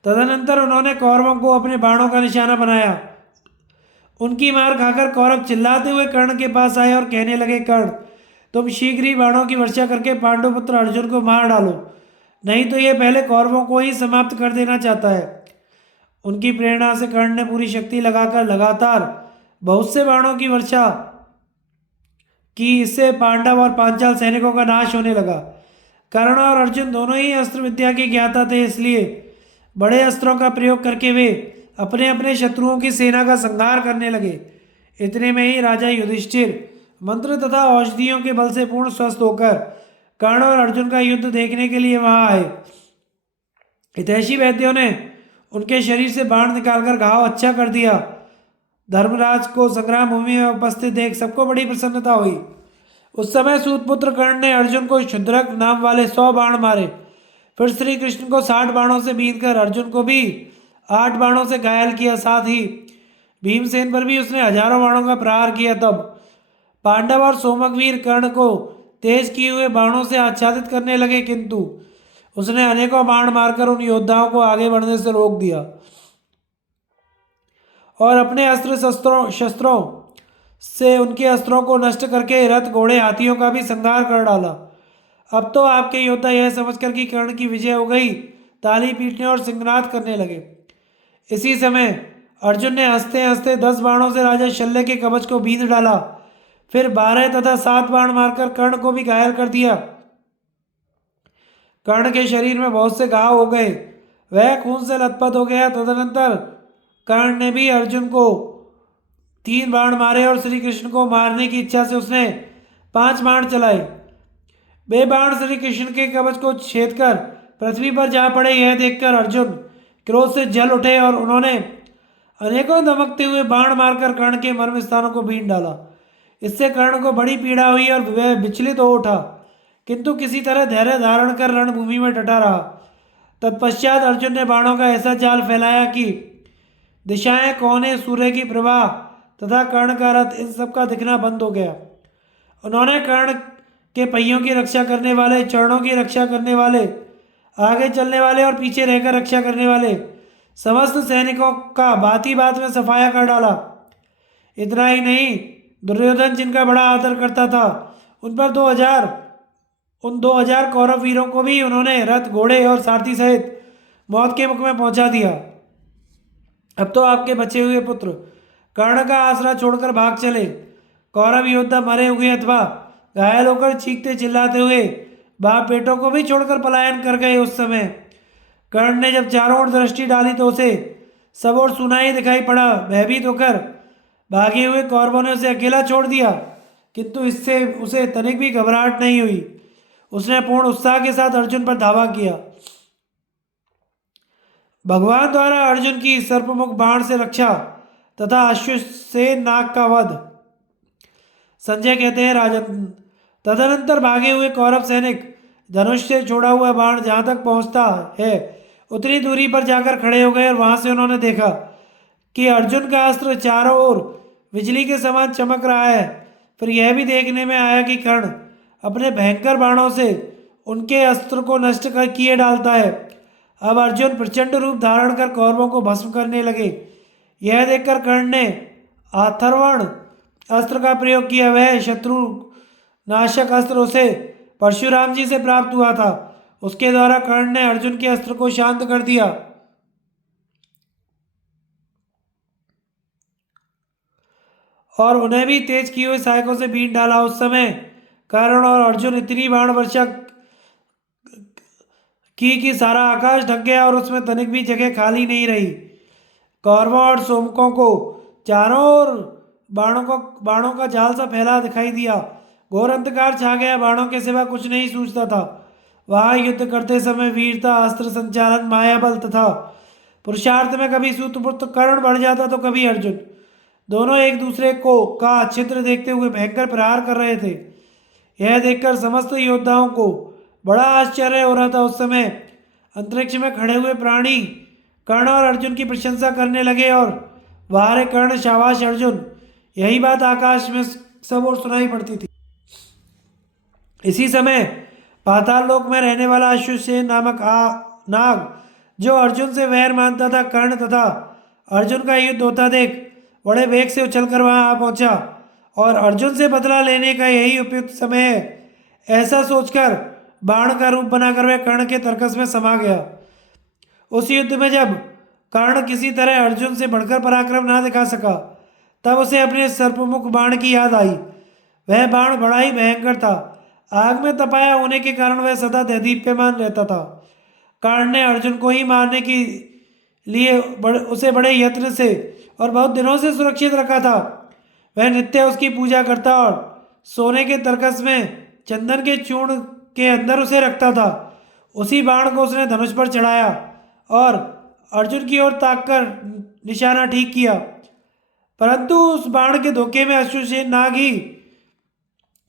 तदनंतर उन्होंने कौरवों को अपने बाणों का निशाना बनाया। उनकी मार खाकर कौरव चिल्लाते हुए कर्ण के पास आए और कहने लगे, कर्ण, तुम शीघ्र ही बाणों की वर्षा करके पांडुपुत्र अर्जुन को मार डालो, नहीं तो यह पहले कौरवों को ही समाप्त कर देना चाहता है। उनकी प्रेरणा से कर्ण ने पूरी शक्ति लगाकर लगातार बहुत से बाणों की वर्षा की। इससे पांडव और पांचाल सैनिकों का नाश होने लगा। कर्ण और अर्जुन दोनों ही अस्त्र विद्या के ज्ञाता थे, इसलिए बड़े अस्त्रों का प्रयोग करके वे अपने अपने शत्रुओं की सेना का संहार करने लगे। इतने में ही राजा युधिष्ठिर मंत्र तथा औषधियों के बल से पूर्ण स्वस्थ होकर कर्ण और अर्जुन का युद्ध देखने के लिए वहां आए। हितैषी वैद्यों ने उनके शरीर से बाण निकालकर घाव अच्छा कर दिया। धर्मराज को संग्राम भूमि में उपस्थित देख सबको बड़ी प्रसन्नता हुई। उस समय सूतपुत्र कर्ण ने अर्जुन को शुद्रक नाम वाले 100 बाण मारे। फिर श्री कृष्ण को 60 बाणों से बींधकर अर्जुन को भी 8 बाणों से घायल किया। साथ ही भीमसेन पर भी उसने हजारों बाणों का प्रहार किया। तब पांडव और सोमकवीर कर्ण को तेज किए हुए बाणों से आच्छादित करने लगे, किंतु उसने अनेकों बाण मारकर उन योद्धाओं को आगे बढ़ने से रोक दिया और अपने अस्त्र शस्त्रों से उनके अस्त्रों को नष्ट करके रथ घोड़े हाथियों का भी संहार कर डाला। अब तो आपके योद्धा यह समझकर कि कर्ण की विजय हो गई ताली पीटने और सिंहनाद करने लगे। इसी समय अर्जुन ने हंसते हंसते 10 बाणों से राजा शल्य के कवच को बींध डाला। फिर 12 तथा 7 बाण मारकर कर्ण को भी घायल कर दिया। कर्ण के शरीर में बहुत से घाव हो गए, वह खून से लथपथ हो गया। तदनंतर कर्ण ने भी अर्जुन को 3 बाण मारे और श्री कृष्ण को मारने की इच्छा से उसने 5 बाण चलाए। वे बाण श्री कृष्ण के कवच को छेद कर पृथ्वी पर जा पड़े। यह देखकर अर्जुन क्रोध से जल उठे और उन्होंने अनेकों दमकते हुए बाण मारकर कर्ण के मर्म स्थानों को बीन डाला। इससे कर्ण को बड़ी पीड़ा हुई और वह विचलित हो उठा, किंतु किसी तरह धैर्य धारण कर रणभूमि में डटा रहा। तत्पश्चात अर्जुन ने बाणों का ऐसा जाल फैलाया कि दिशाएं, कोने, सूर्य की प्रभा तथा कर्ण का रथ, इन सब का दिखना बंद हो गया। उन्होंने कर्ण के पहियों की रक्षा करने वाले, चरणों की रक्षा करने वाले, आगे चलने वाले और पीछे रहकर रक्षा करने वाले समस्त सैनिकों का बाती बात में सफाया कर डाला। इतना ही नहीं, दुर्योधन जिनका बड़ा आदर करता था, उन 2000 कौरव वीरों को भी उन्होंने रथ, घोड़े और सारथी सहित मौत के मुख में पहुंचा दिया। अब तो आपके बचे हुए पुत्र कर्ण का आसरा छोड़कर भाग चले। कौरव योद्धा मरे हुए अथवा घायल होकर चीखते चिल्लाते हुए बाप बेटों को भी छोड़कर पलायन कर गए। उस समय कर्ण ने जब चारों ओर दृष्टि डाली तो उसे सब ओर सुनाई दिखाई पड़ा। भयभीत होकर भागे हुए कौरवों ने उसे अकेला छोड़ दिया, किंतु इससे उसे तनिक भी घबराहट नहीं हुई। उसने पूर्ण उत्साह के साथ अर्जुन पर धावा किया। भगवान द्वारा अर्जुन की सर्पमुख बाण से रक्षा तथा अश्वसेन नाग का वध। संजय कहते हैं, राजन, तदनंतर भागे हुए कौरव सैनिक धनुष से छोड़ा हुआ बाण जहां तक पहुंचता है उतनी दूरी पर जाकर खड़े हो गए और वहां से उन्होंने देखा कि अर्जुन का अस्त्र चारों ओर बिजली के समान चमक रहा है। फिर यह भी देखने में आया कि कर्ण अपने भयंकर बाणों से उनके अस्त्र को नष्ट कर किए डालता है। अब अर्जुन प्रचंड रूप धारण कर कौरवों को भस्म करने लगे। यह देखकर कर्ण ने अथर्वण अस्त्र का प्रयोग किया। वह शत्रु नाशक अस्त्र उसे परशुराम जी से प्राप्त हुआ था। उसके द्वारा कर्ण ने अर्जुन के अस्त्र को शांत कर दिया और उन्हें भी तेज किए हुए सहायकों से बीन डाला। उस समय कर्ण और अर्जुन इतनी बाण वर्षा की कि सारा आकाश ढक गया और उसमें तनिक भी जगह खाली नहीं रही। कौरवों और सोमकों को चारों ओर बाणों का जाल सा फैला दिखाई दिया। घोर अंधकार छा गया, बाणों के सिवा कुछ नहीं सूझता था। वहां युद्ध करते समय वीरता, अस्त्र संचालन, मायाबल तथा पुरुषार्थ में कभी सूतपुत्र कर्ण बढ़ जाता तो कभी अर्जुन। दोनों एक दूसरे को का छिद्र देखते हुए भयंकर प्रहार कर रहे थे। यह देखकर समस्त योद्धाओं को बड़ा आश्चर्य हो रहा था। उस समय अंतरिक्ष में खड़े हुए प्राणी कर्ण और अर्जुन की प्रशंसा करने लगे और वारे कर्ण, शाबाश अर्जुन, यही बात आकाश में सब ओर सुनाई पड़ती थी। इसी समय पाताल लोक में रहने वाला अश्वसेन नामक नाग, जो अर्जुन से वैर मानता था, कर्ण तथा अर्जुन का युद्ध होता देख बड़े वेग से उछलकर वहां आ पहुंचा और अर्जुन से बदला लेने का यही उपयुक्त समय है, ऐसा सोचकर बाण का रूप बनाकर वह कर्ण के तर्कस में समा गया। उस युद्ध में जब कर्ण किसी तरह अर्जुन से बढ़कर पराक्रम ना दिखा सका, तब उसे अपने सर्पमुख बाण की याद आई। वह बाण बड़ा ही भयंकर था। आग में तपाया होने के कारण वह सदा दैदीप्यमान रहता था। कर्ण ने अर्जुन को ही मारने के लिए उसे बड़े यत्न से और बहुत दिनों से सुरक्षित रखा था। वह नित्य उसकी पूजा करता और सोने के तरकस में चंदन के चूर्ण के अंदर उसे रखता था। उसी बाण को उसने धनुष पर चढ़ाया और अर्जुन की ओर ताककर निशाना ठीक किया, परंतु उस बाण के धोखे में अश्वसेन नाग ही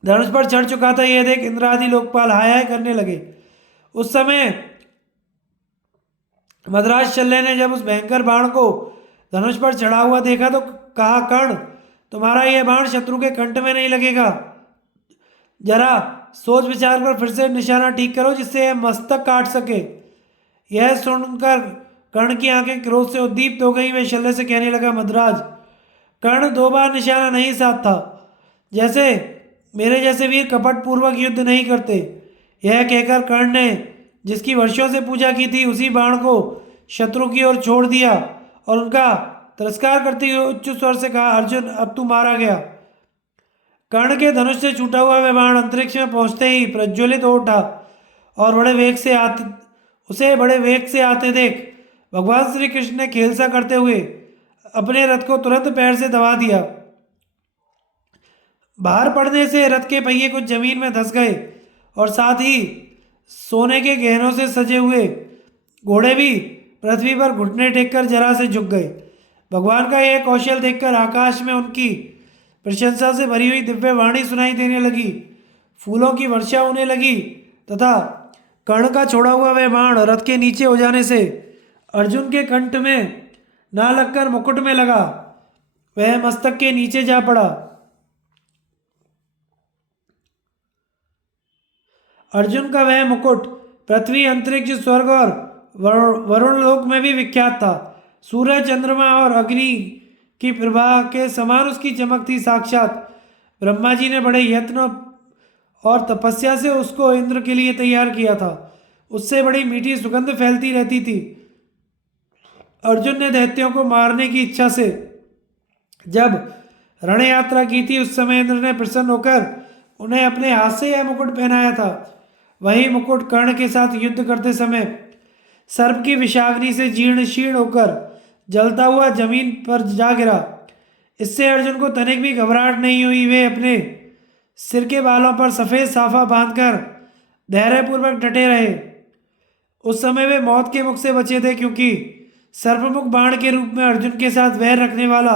धनुष पर चढ़ चुका था। यह देख इंद्र आदि लोकपाल हाय हाय करने लगे। उस समय मद्राज शल्य ने जब उस भयंकर बाण को धनुष पर चढ़ा हुआ देखा तो कहा, कर्ण, तुम्हारा यह बाण शत्रु के कंठ में नहीं लगेगा। जरा सोच विचार कर फिर से निशाना ठीक करो जिससे यह मस्तक काट सके। यह सुनकर कर्ण की आंखें क्रोध से उद्दीप्त हो गई। वह शल्य से कहने लगा, मद्राज, कर्ण 2 बार निशाना नहीं साधता, जैसे मेरे जैसे वीर कपट पूर्वक युद्ध नहीं करते। यह कहकर कर्ण ने जिसकी वर्षों से पूजा की थी उसी बाण को शत्रु की ओर छोड़ दिया और उनका तिरस्कार करते हुए उच्च स्वर से कहा, अर्जुन, अब तू मारा गया। कर्ण के धनुष से छूटा हुआ वह बाण अंतरिक्ष में पहुंचते ही प्रज्वलित हो उठा और बड़े वेग से आते देख भगवान श्री कृष्ण ने खेल सा करते हुए अपने रथ को तुरंत पैर से दबा दिया। बाहर पड़ने से रथ के पहिए कुछ जमीन में धंस गए और साथ ही सोने के गहनों से सजे हुए घोड़े भी पृथ्वी पर घुटने टेककर जरा से झुक गए। भगवान का यह कौशल देखकर आकाश में उनकी प्रशंसा से भरी हुई दिव्य वाणी सुनाई देने लगी। फूलों की वर्षा होने लगी तथा कर्ण का छोड़ा हुआ वह बाण रथ के नीचे हो जाने से अर्जुन के कंठ में ना लगकर मुकुट में लगा। वह मस्तक के नीचे जा पड़ा। अर्जुन का वह मुकुट पृथ्वी, अंतरिक्ष, स्वर्ग और वरुण लोक में भी विख्यात था। सूर्य, चंद्रमा और अग्नि की प्रभा के समान उसकी चमक थी। साक्षात ब्रह्मा जी ने बड़े यत्न और तपस्या से उसको इंद्र के लिए तैयार किया था। उससे बड़ी मीठी सुगंध फैलती रहती थी। अर्जुन ने दैत्यों को मारने की इच्छा से जब रण यात्रा की थी उस समय इंद्र ने प्रसन्न होकर उन्हें अपने हाथ से यह मुकुट पहनाया था। वही मुकुट कर्ण के साथ युद्ध करते समय सर्प की विषाग्नि से जीर्ण शीर्ण होकर जलता हुआ जमीन पर जा गिरा। इससे अर्जुन को तनिक भी घबराहट नहीं हुई। वे अपने सिर के बालों पर सफ़ेद साफा बांधकर धैर्यपूर्वक डटे रहे। उस समय वे मौत के मुख से बचे थे, क्योंकि सर्पमुख बाण के रूप में अर्जुन के साथ वैर रखने वाला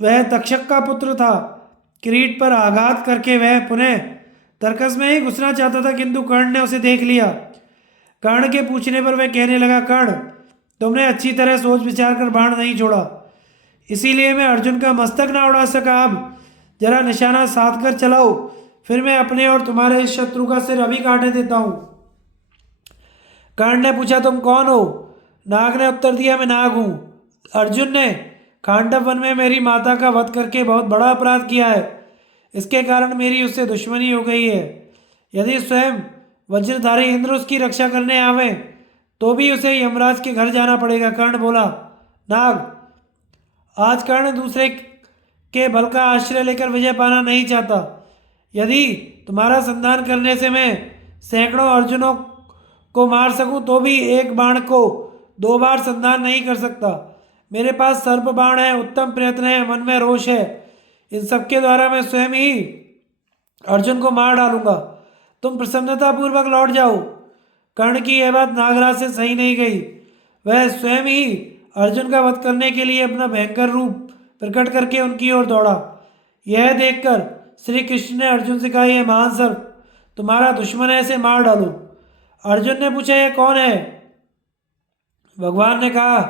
वह तक्षक का पुत्र था। किरीट पर आघात करके वह पुनः तरकस में ही घुसना चाहता था, किंतु कर्ण ने उसे देख लिया। कर्ण के पूछने पर वह कहने लगा, कर्ण, तुमने अच्छी तरह सोच विचार कर बाण नहीं छोड़ा, इसीलिए मैं अर्जुन का मस्तक ना उड़ा सका। अब जरा निशाना साध कर चलाओ, फिर मैं अपने और तुम्हारे इस शत्रु का सिर अभी काटे देता हूँ। कर्ण ने पूछा, तुम कौन हो? नाग ने उत्तर दिया, मैं नाग हूँ। अर्जुन ने खांडव वन में मेरी माता का वध करके बहुत बड़ा अपराध किया है। इसके कारण मेरी उससे दुश्मनी हो गई है। यदि स्वयं वज्रधारी इंद्र उसकी रक्षा करने आवे तो भी उसे यमराज के घर जाना पड़ेगा। कर्ण बोला, नाग, आज कर्ण दूसरे के बल का आश्रय लेकर विजय पाना नहीं चाहता। यदि तुम्हारा संधान करने से मैं सैकड़ों अर्जुनों को मार सकूं तो भी एक बाण को 2 बार संधान नहीं कर सकता। मेरे पास सर्प बाण है, उत्तम प्रयत्न है, मन में रोष है। इन सबके द्वारा मैं स्वयं ही अर्जुन को मार डालूंगा। तुम प्रसन्नतापूर्वक लौट जाओ। कर्ण की यह बात नागराज से सही नहीं गई। वह स्वयं ही अर्जुन का वध करने के लिए अपना भयंकर रूप प्रकट करके उनकी ओर दौड़ा। यह देखकर श्री कृष्ण ने अर्जुन से कहा, यह महान सर्प तुम्हारा दुश्मन है, इसे मार डालो। अर्जुन ने पूछा, यह कौन है? भगवान ने कहा,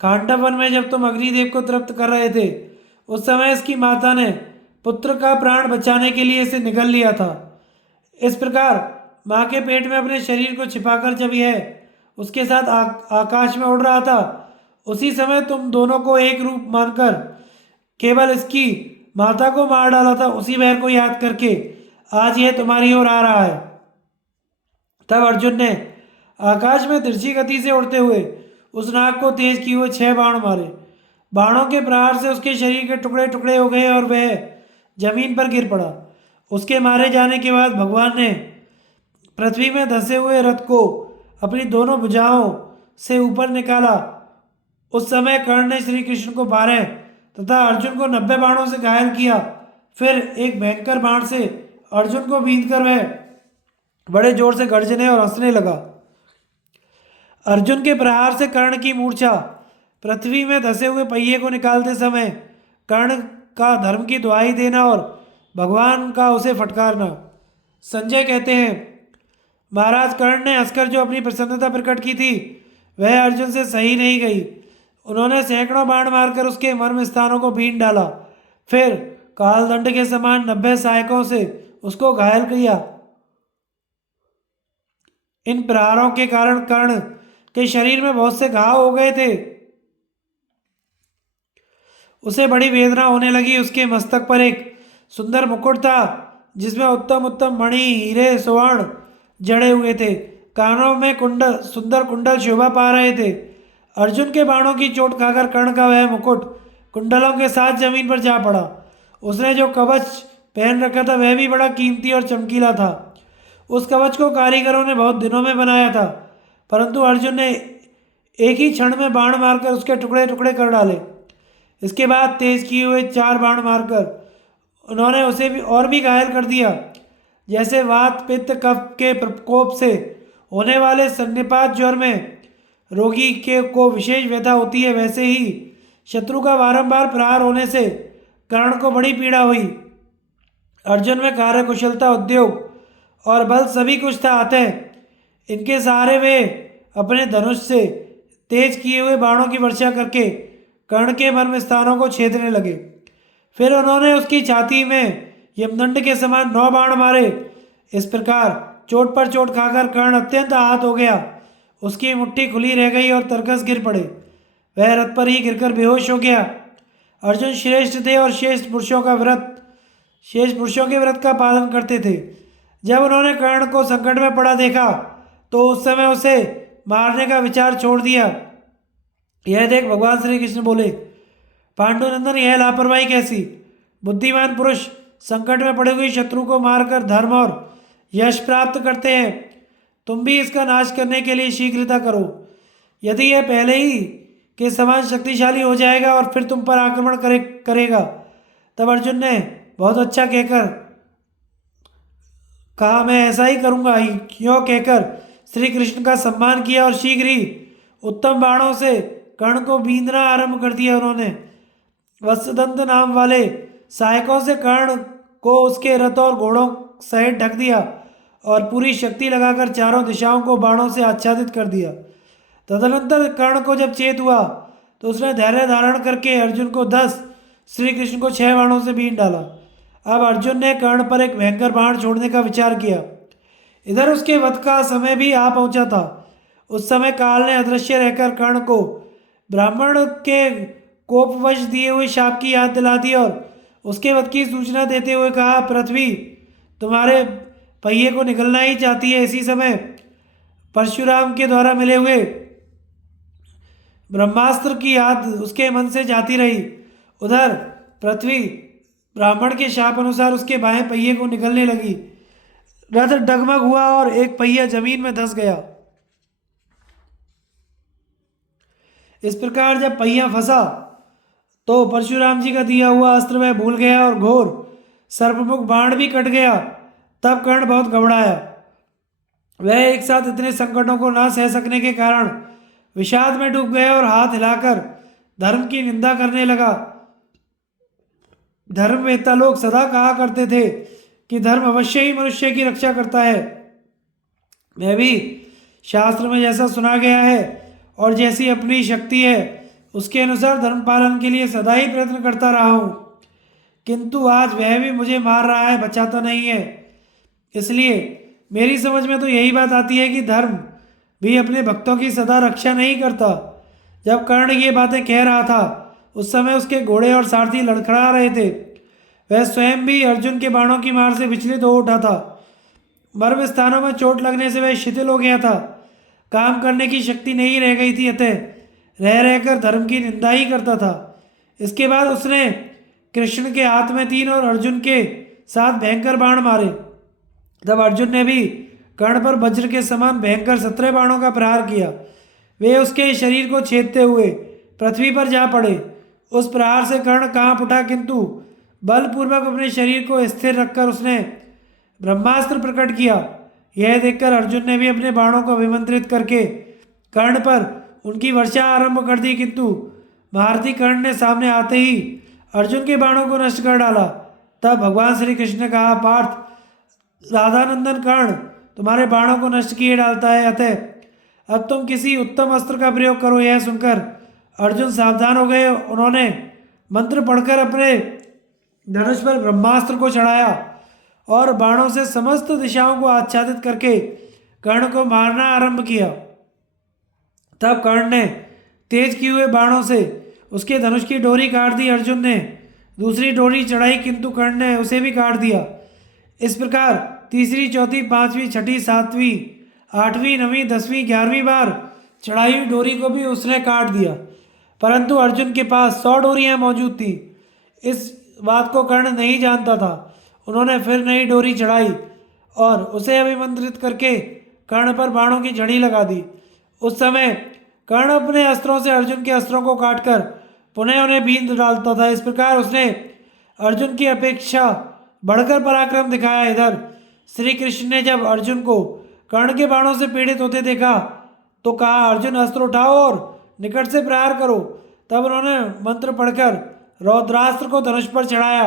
खांडव वन में जब तुम अग्निदेव को तृप्त कर रहे थे उस समय इसकी माता ने पुत्र का प्राण बचाने के लिए इसे निगल लिया था। इस प्रकार माँ के पेट में अपने शरीर को छिपाकर जब यह उसके साथ आकाश में उड़ रहा था, उसी समय तुम दोनों को एक रूप मानकर केवल इसकी माता को मार डाला था। उसी वैर को याद करके आज यह तुम्हारी ओर आ रहा है। तब अर्जुन ने आकाश में तिरछी गति से उड़ते हुए उस नाग को तेज किए हुए 6 बाण मारे। बाणों के प्रहार से उसके शरीर के टुकड़े टुकड़े हो गए और वह जमीन पर गिर पड़ा। उसके मारे जाने के बाद भगवान ने पृथ्वी में धंसे हुए रथ को अपनी दोनों भुजाओं से ऊपर निकाला। उस समय कर्ण ने श्री कृष्ण को 12 तथा अर्जुन को 90 बाणों से घायल किया। फिर एक भयंकर बाण से अर्जुन को बींधकर वह बड़े जोर से गर्जने और हंसने लगा। अर्जुन के प्रहार से कर्ण की मूर्छा पृथ्वी में धसे हुए पहिए को निकालते समय कर्ण का धर्म की दुहाई देना और भगवान का उसे फटकारना। संजय कहते हैं, महाराज कर्ण ने हंसकर जो अपनी प्रसन्नता प्रकट की थी वह अर्जुन से सही नहीं गई। उन्होंने सैकड़ों बाण मारकर उसके मर्म स्थानों को बीन डाला। फिर कालदंड के समान 90 सहायकों से उसको घायल किया। इन प्रहारों के कारण कर्ण के शरीर में बहुत से घाव हो गए थे। उसे बड़ी वेदना होने लगी। उसके मस्तक पर एक सुंदर मुकुट था जिसमें उत्तम उत्तम मणि, हीरे, स्वर्ण जड़े हुए थे। कानों में सुंदर कुंडल शोभा पा रहे थे। अर्जुन के बाणों की चोट खाकर कर्ण का वह मुकुट कुंडलों के साथ जमीन पर जा पड़ा। उसने जो कवच पहन रखा था वह भी बड़ा कीमती और चमकीला था। उस कवच को कारीगरों ने बहुत दिनों में बनाया था, परंतु अर्जुन ने एक ही क्षण में बाण मारकर उसके टुकड़े टुकड़े कर डाले। इसके बाद तेज किए हुए 4 बाण मारकर उन्होंने उसे भी घायल कर दिया। जैसे वात, पित्त, कफ के प्रकोप से होने वाले सन्निपात ज्वर में रोगी के को विशेष व्यथा होती है, वैसे ही शत्रु का बारंबार प्रहार होने से कर्ण को बड़ी पीड़ा हुई। अर्जुन में कार्य कुशलता, उद्योग और बल सभी कुछ था। अतः इनके सहारे वे अपने धनुष से तेज किए हुए बाणों की वर्षा करके कर्ण के मर्म स्थानों को छेदने लगे। फिर उन्होंने उसकी छाती में यमदंड के समान 9 बाण मारे। इस प्रकार चोट पर चोट खाकर कर्ण अत्यंत आहत हो गया। उसकी मुट्ठी खुली रह गई और तरकस गिर पड़े। वह रथ पर ही गिरकर बेहोश हो गया। अर्जुन श्रेष्ठ थे और शेष पुरुषों के व्रत का पालन करते थे। जब उन्होंने कर्ण को संकट में पड़ा देखा तो उस समय उसे मारने का विचार छोड़ दिया। यह देख भगवान श्री कृष्ण बोले, पांडुनंदन, यह लापरवाही कैसी? बुद्धिमान पुरुष संकट में पड़े हुए शत्रु को मारकर धर्म और यश प्राप्त करते हैं। तुम भी इसका नाश करने के लिए शीघ्रता करो। यदि यह पहले ही के समान शक्तिशाली हो जाएगा और फिर तुम पर आक्रमण करेगा। तब अर्जुन ने बहुत अच्छा कहकर कहा, मैं ऐसा ही करूँगा। क्यों कहकर श्री कृष्ण का सम्मान किया और शीघ्र ही उत्तम बाणों से कर्ण को बींधना आरंभ कर दिया। उन्होंने वत्सदंत नाम वाले सहायकों से कर्ण को उसके रथ और घोड़ों सहित ढक दिया और पूरी शक्ति लगाकर चारों दिशाओं को बाणों से आच्छादित कर दिया। तदनंतर कर्ण को जब चेत हुआ तो उसने धैर्य धारण करके अर्जुन को 10, श्री कृष्ण को 6 बाणों से बीन डाला। अब अर्जुन ने कर्ण पर एक भयंकर बाण छोड़ने का विचार किया। इधर उसके वध का समय भी आ पहुंचा था। उस समय काल ने अदृश्य रहकर कर्ण को ब्राह्मण के कोपवश दिए हुए शाप की याद दिला दी और उसके वध की सूचना देते हुए कहा, पृथ्वी तुम्हारे पहिए को निगलना ही चाहती है। इसी समय परशुराम के द्वारा मिले हुए ब्रह्मास्त्र की याद उसके मन से जाती रही। उधर पृथ्वी ब्राह्मण के शाप अनुसार उसके बाएं पहिए को निगलने लगी। रथ डगमग हुआ और एक पहिया जमीन में धंस गया। इस प्रकार जब पहिया फंसा तो परशुराम जी का दिया हुआ अस्त्र वह भूल गया और घोर सर्पमुख बाण भी कट गया। तब कर्ण बहुत घबराया। वह एक साथ इतने संकटों को ना सह सकने के कारण विषाद में डूब गया और हाथ हिलाकर धर्म की निंदा करने लगा। धर्मवेत्ता लोग सदा कहा करते थे कि धर्म अवश्य ही मनुष्य की रक्षा करता है। मैं भी शास्त्र में जैसा सुना गया है और जैसी अपनी शक्ति है उसके अनुसार धर्म पालन के लिए सदा ही प्रयत्न करता रहा हूँ, किंतु आज वह भी मुझे मार रहा है, बचाता नहीं है। इसलिए मेरी समझ में तो यही बात आती है कि धर्म भी अपने भक्तों की सदा रक्षा नहीं करता। जब कर्ण ये बातें कह रहा था उस समय उसके घोड़े और सारथी लड़खड़ा रहे थे। वह स्वयं भी अर्जुन के बाणों की मार से विचलित हो उठा था। मर्म स्थानों में चोट लगने से वह शिथिल हो गया था। काम करने की शक्ति नहीं रह गई थी, अतः रह रहकर धर्म की निंदा ही करता था। इसके बाद उसने कृष्ण के हाथ में 3 और अर्जुन के साथ भयंकर बाण मारे। तब अर्जुन ने भी कर्ण पर वज्र के समान भयंकर 17 बाणों का प्रहार किया। वे उसके शरीर को छेदते हुए पृथ्वी पर जा पड़े। उस प्रहार से कर्ण कांप उठा, किंतु बलपूर्वक अपने शरीर को स्थिर रखकर उसने ब्रह्मास्त्र प्रकट किया। यह देखकर अर्जुन ने भी अपने बाणों को अभिमंत्रित करके कर्ण पर उनकी वर्षा आरंभ कर दी, किंतु महारथी कर्ण ने सामने आते ही अर्जुन के बाणों को नष्ट कर डाला। तब भगवान श्री कृष्ण ने कहा, पार्थ, राधानंदन कर्ण तुम्हारे बाणों को नष्ट किए डालता है, अतः अब तुम किसी उत्तम अस्त्र का प्रयोग करो। यह सुनकर अर्जुन सावधान हो गए। उन्होंने मंत्र पढ़कर अपने धनुष पर ब्रह्मास्त्र को चढ़ाया और बाणों से समस्त दिशाओं को आच्छादित करके कर्ण को मारना आरंभ किया। तब कर्ण ने तेज किए हुए बाणों से उसके धनुष की डोरी काट दी। अर्जुन ने दूसरी डोरी चढ़ाई, किंतु कर्ण ने उसे भी काट दिया। इस प्रकार तीसरी, चौथी, पांचवी, छठी, सातवीं, आठवीं, नवीं, 10वीं, 11वीं बार चढ़ाई हुई डोरी को भी उसने काट दिया, परंतु अर्जुन के पास 100 डोरियां मौजूद थी। इस बात को कर्ण नहीं जानता था। उन्होंने फिर नई डोरी चढ़ाई और उसे अभिमंत्रित करके कर्ण पर बाणों की झड़ी लगा दी। उस समय कर्ण अपने अस्त्रों से अर्जुन के अस्त्रों को काटकर पुनः उन्हें बींध डालता था। इस प्रकार उसने अर्जुन की अपेक्षा बढ़कर पराक्रम दिखाया। इधर श्री कृष्ण ने जब अर्जुन को कर्ण के बाणों से पीड़ित होते देखा तो कहा, अर्जुन, अस्त्र उठाओ और निकट से प्रहार करो। तब उन्होंने मंत्र पढ़कर रौद्रास्त्र को धनुष पर चढ़ाया,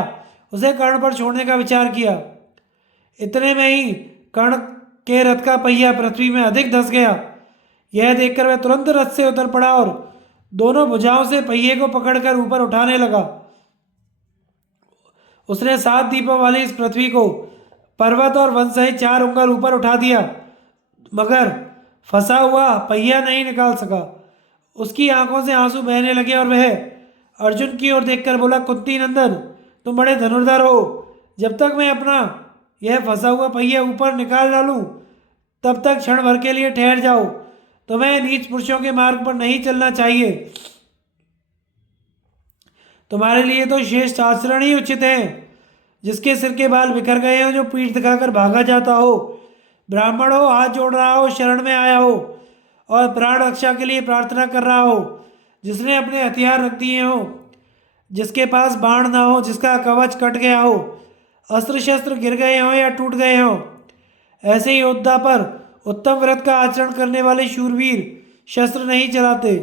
उसे कर्ण पर छोड़ने का विचार किया। इतने में ही कर्ण के रथ का पहिया पृथ्वी में अधिक धंस गया। यह देखकर वह तुरंत रथ से उतर पड़ा और दोनों भुजाओं से पहिए को पकड़कर ऊपर उठाने लगा। उसने 7 दीपों वाली इस पृथ्वी को पर्वत और वन सहित 4 उंगल ऊपर उठा दिया, मगर फंसा हुआ पहिया नहीं निकाल सका। उसकी आंखों से आंसू बहने लगे और वह अर्जुन की ओर देखकर बोला, कुंती नंदन, तुम बड़े धनुर्धर हो। जब तक मैं अपना यह फंसा हुआ पहिया ऊपर निकाल डालूं, तब तक क्षण भर के लिए ठहर जाओ। तुम्हें नीच पुरुषों के मार्ग पर नहीं चलना चाहिए। तुम्हारे लिए तो श्रेष्ठ आचरण ही उचित है। जिसके सिर के बाल बिखर गए हो, जो पीठ दिखाकर भागा जाता हो, ब्राह्मण हो, हाथ जोड़ रहा हो, शरण में आया हो और प्राण रक्षा के लिए प्रार्थना कर रहा हो, जिसने अपने हथियार रख दिए हो, जिसके पास बाण ना हो, जिसका कवच कट गया हो, अस्त्र शस्त्र गिर गए हो या टूट गए हो, ऐसे ही योद्धा पर उत्तम व्रत का आचरण करने वाले शूरवीर शस्त्र नहीं चलाते।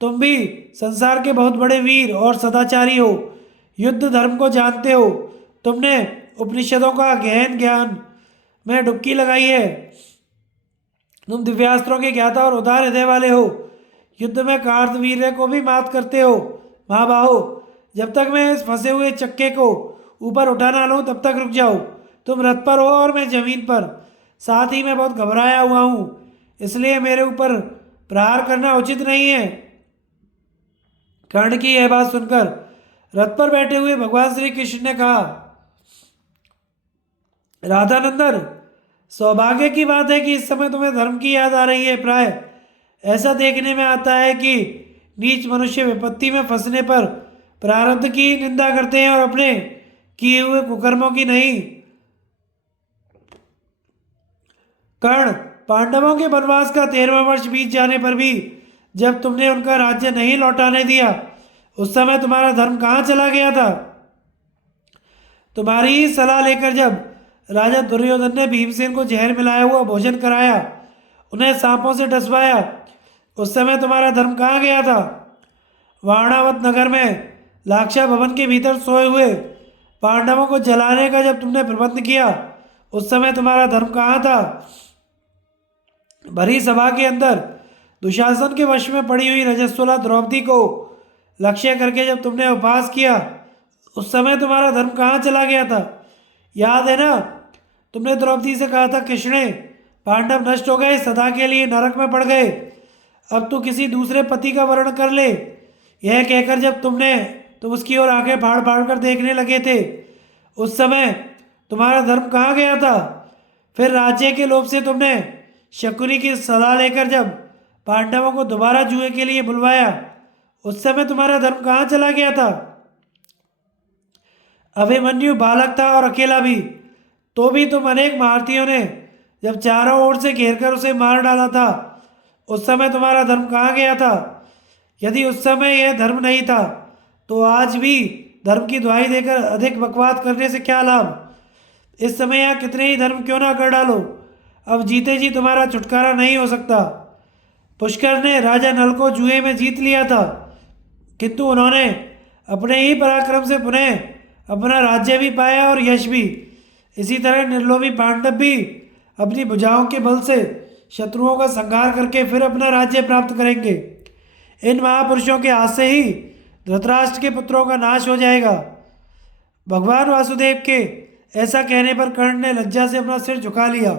तुम भी संसार के बहुत बड़े वीर और सदाचारी हो, युद्ध धर्म को जानते हो। तुमने उपनिषदों का गहन ज्ञान में डुबकी लगाई है। तुम दिव्यास्त्रों के ज्ञाता और उदार हृदय वाले हो। युद्ध में कार्तवीर्य को भी मात करते हो। महाबाहो, जब तक मैं इस फंसे हुए चक्के को ऊपर उठा ना लूं, तब तक रुक जाओ। तुम रथ पर हो और मैं जमीन पर, साथ ही मैं बहुत घबराया हुआ हूँ, इसलिए मेरे ऊपर प्रहार करना उचित नहीं है। कर्ण की यह बात सुनकर रथ पर बैठे हुए भगवान श्री कृष्ण ने कहा, राधानंदन, सौभाग्य की बात है कि इस समय तुम्हें धर्म की याद आ रही है। प्राय ऐसा देखने में आता है कि नीच मनुष्य विपत्ति में फंसने पर प्रारब्ध की निंदा करते हैं और अपने किए हुए कुकर्मों की नहीं। कर्ण, पांडवों के वनवास का 13वां वर्ष बीत जाने पर भी जब तुमने उनका राज्य नहीं लौटाने दिया, उस समय तुम्हारा धर्म कहाँ चला गया था? तुम्हारी ही सलाह लेकर जब राजा दुर्योधन ने भीमसेन को जहर मिलाया हुआ भोजन कराया, उन्हें सांपों से डसवाया, उस समय तुम्हारा धर्म कहाँ गया था? वाणावत नगर में लाक्षा भवन के भीतर सोए हुए पांडवों को जलाने का जब तुमने प्रबंध किया, उस समय तुम्हारा धर्म कहाँ था? भरी सभा के अंदर दुशासन के वश में पड़ी हुई रजस्वला द्रौपदी को लक्ष्य करके जब तुमने उपहास किया, उस समय तुम्हारा धर्म कहाँ चला गया था? याद है ना, तुमने द्रौपदी से कहा था, कृष्णे, पांडव नष्ट हो गए, सदा के लिए नरक में पड़ गए, अब तू किसी दूसरे पति का वर्ण कर ले। यह कहकर जब तुम उसकी ओर आंखें फाड़ फाड़ कर देखने लगे थे, उस समय तुम्हारा धर्म कहाँ गया था? फिर राज्य के लोभ से तुमने शकुनी की सलाह लेकर जब पांडवों को दोबारा जुए के लिए बुलवाया, उस समय तुम्हारा धर्म कहाँ चला गया था? अभिमन्यु बालक था और अकेला भी, तो भी तुम अनेक महारथियों ने जब चारों ओर से घेरकर उसे मार डाला था, उस समय तुम्हारा धर्म कहाँ गया था? यदि उस समय यह धर्म नहीं था, तो आज भी धर्म की दुहाई देकर अधिक बकवास करने से क्या लाभ? इस समय यहाँ कितने ही धर्म क्यों ना कर डालो, अब जीते जी तुम्हारा छुटकारा नहीं हो सकता। पुष्कर ने राजा नल को जुए में जीत लिया था, किंतु उन्होंने अपने ही पराक्रम से पुनः अपना राज्य भी पाया और यश भी। इसी तरह निर्लोभी पांडव भी अपनी भुजाओं के बल से शत्रुओं का संहार करके फिर अपना राज्य प्राप्त करेंगे। इन महापुरुषों के हाथ से ही धृतराष्ट्र के पुत्रों का नाश हो जाएगा। भगवान वासुदेव के ऐसा कहने पर कर्ण ने लज्जा से अपना सिर झुका लिया,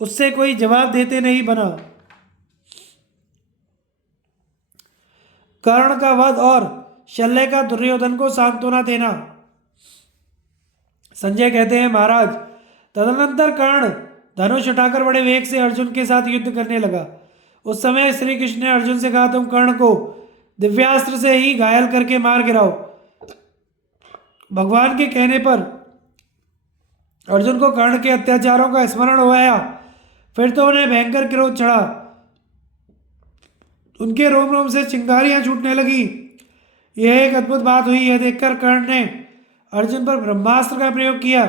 उससे कोई जवाब देते नहीं बना। कर्ण का वध और शल्य का दुर्योधन को सांत्वना देना। संजय कहते हैं, महाराज, तदनंतर कर्ण धनुष उठाकर बड़े वेग से अर्जुन के साथ युद्ध करने लगा। उस समय श्री कृष्ण ने अर्जुन से कहा, तुम कर्ण को दिव्यास्त्र से ही घायल करके मार गिराओ। भगवान के कहने पर अर्जुन को कर्ण के अत्याचारों का स्मरण हो आया। फिर तो उन्हें भयंकर क्रोध चढ़ा, उनके रोम रोम से चिंगारियां छूटने लगी। यह एक अद्भुत बात हुई। यह देखकर कर्ण ने अर्जुन पर ब्रह्मास्त्र का प्रयोग किया।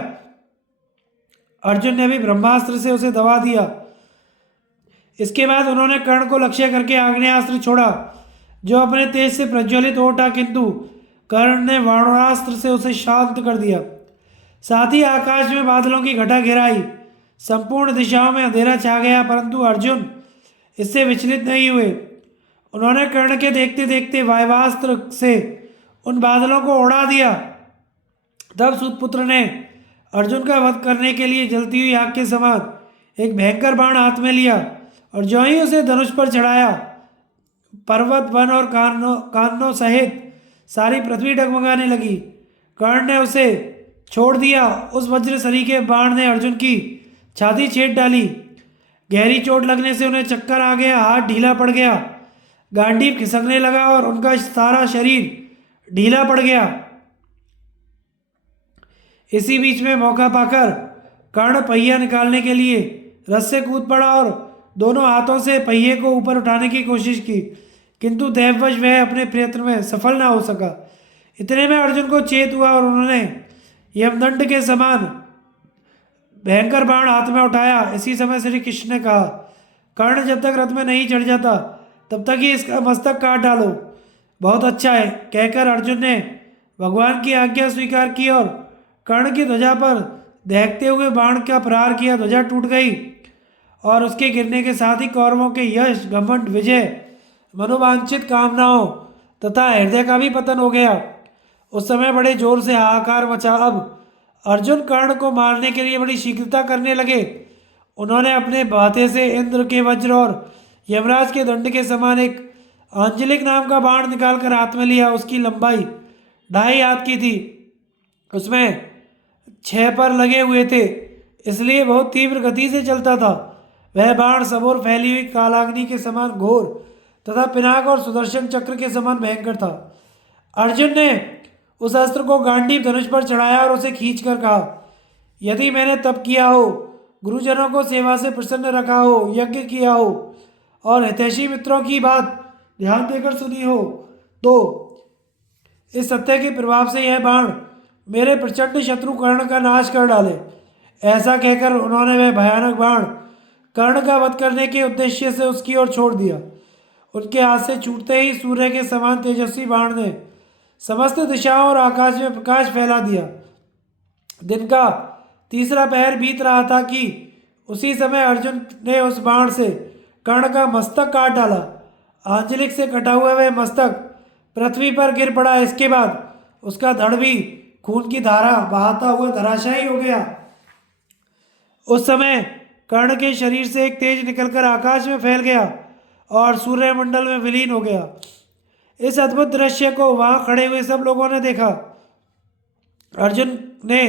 अर्जुन ने भी ब्रह्मास्त्र से उसे दबा दिया। इसके बाद उन्होंने कर्ण को लक्ष्य करके आग्नेयास्त्र छोड़ा, जो अपने तेज से प्रज्वलित हो उठा, किंतु कर्ण ने वारुणास्त्र से उसे शांत कर दिया। साथ ही आकाश में बादलों की घटा घेराई, संपूर्ण दिशाओं में अंधेरा छा गया, परंतु अर्जुन इससे विचलित नहीं हुए। उन्होंने कर्ण के देखते देखते वायवास्त्र से उन बादलों को उड़ा दिया। तब सूतपुत्र ने अर्जुन का वध करने के लिए जलती हुई आग के समान एक भयंकर बाण हाथ में लिया और जो ही उसे धनुष पर चढ़ाया, पर्वत, वन और कानों सहित सारी पृथ्वी डगमगाने लगी। कर्ण ने उसे छोड़ दिया। उस वज्र सरीखे बाण ने अर्जुन की छाती छेद डाली। गहरी चोट लगने से उन्हें चक्कर आ गया, हाथ ढीला पड़ गया, गांडीव खिसकने लगा और उनका सारा शरीर ढीला पड़ गया। इसी बीच में मौका पाकर कर्ण पहिया निकालने के लिए रथ से कूद पड़ा और दोनों हाथों से पहिए को ऊपर उठाने की कोशिश की, किंतु दैववश वह अपने प्रयत्न में सफल ना हो सका। इतने में अर्जुन को चेत हुआ और उन्होंने यमदंड के समान भयंकर बाण हाथ में उठाया। इसी समय श्री कृष्ण ने कहा, कर्ण जब तक रथ में नहीं चढ़ जाता तब तक ही इसका मस्तक काट डालो। बहुत अच्छा है, कहकर अर्जुन ने भगवान की आज्ञा स्वीकार की और कर्ण की ध्वजा पर दहकते हुए बाण का प्रहार किया। ध्वजा टूट गई और उसके गिरने के साथ ही कौरवों के यश, घमंड, विजय, मनोवांछित कामनाओं तथा हृदय का भी पतन हो गया। उस समय बड़े जोर से हाहाकार मचा। अब अर्जुन कर्ण को मारने के लिए बड़ी शीघ्रता करने लगे। उन्होंने अपने बाते से इंद्र के वज्र और यमराज के दंड के समान एक आंजलिक नाम का बाण निकालकर हाथ में लिया। उसकी लंबाई 2.5 हाथ की थी। उसमें 6 पर लगे हुए थे, इसलिए बहुत तीव्र गति से चलता था। वह बाण सबोर फैली हुई कालाग्नि के समान घोर तथा पिनाक और सुदर्शन चक्र के समान भयंकर था। अर्जुन ने उस अस्त्र को गांडीव धनुष पर चढ़ाया और उसे खींचकर कहा, यदि मैंने तप किया हो, गुरुजनों को सेवा से प्रसन्न रखा हो, यज्ञ किया हो और हितैषी मित्रों की बात ध्यान देकर सुनी हो, तो इस सत्य के प्रभाव से यह बाण मेरे प्रचंड शत्रु कर्ण का नाश कर डाले। ऐसा कहकर उन्होंने वह भयानक बाण कर्ण का वध करने के उद्देश्य से उसकी ओर छोड़ दिया। उनके हाथ से छूटते ही सूर्य के समान तेजस्वी बाण ने समस्त दिशाओं और आकाश में प्रकाश फैला दिया। दिन का 3रा पहर बीत रहा था कि उसी समय अर्जुन ने उस बाण से कर्ण का मस्तक काट डाला। आंचलिक से कटा हुआ वह मस्तक पृथ्वी पर गिर पड़ा। इसके बाद उसका धड़ भी खून की धारा बहाता हुआ धराशायी हो गया। उस समय कर्ण के शरीर से एक तेज निकलकर आकाश में फैल गया और सूर्यमंडल में विलीन हो गया। इस अद्भुत दृश्य को वहां खड़े हुए सब लोगों ने देखा। अर्जुन ने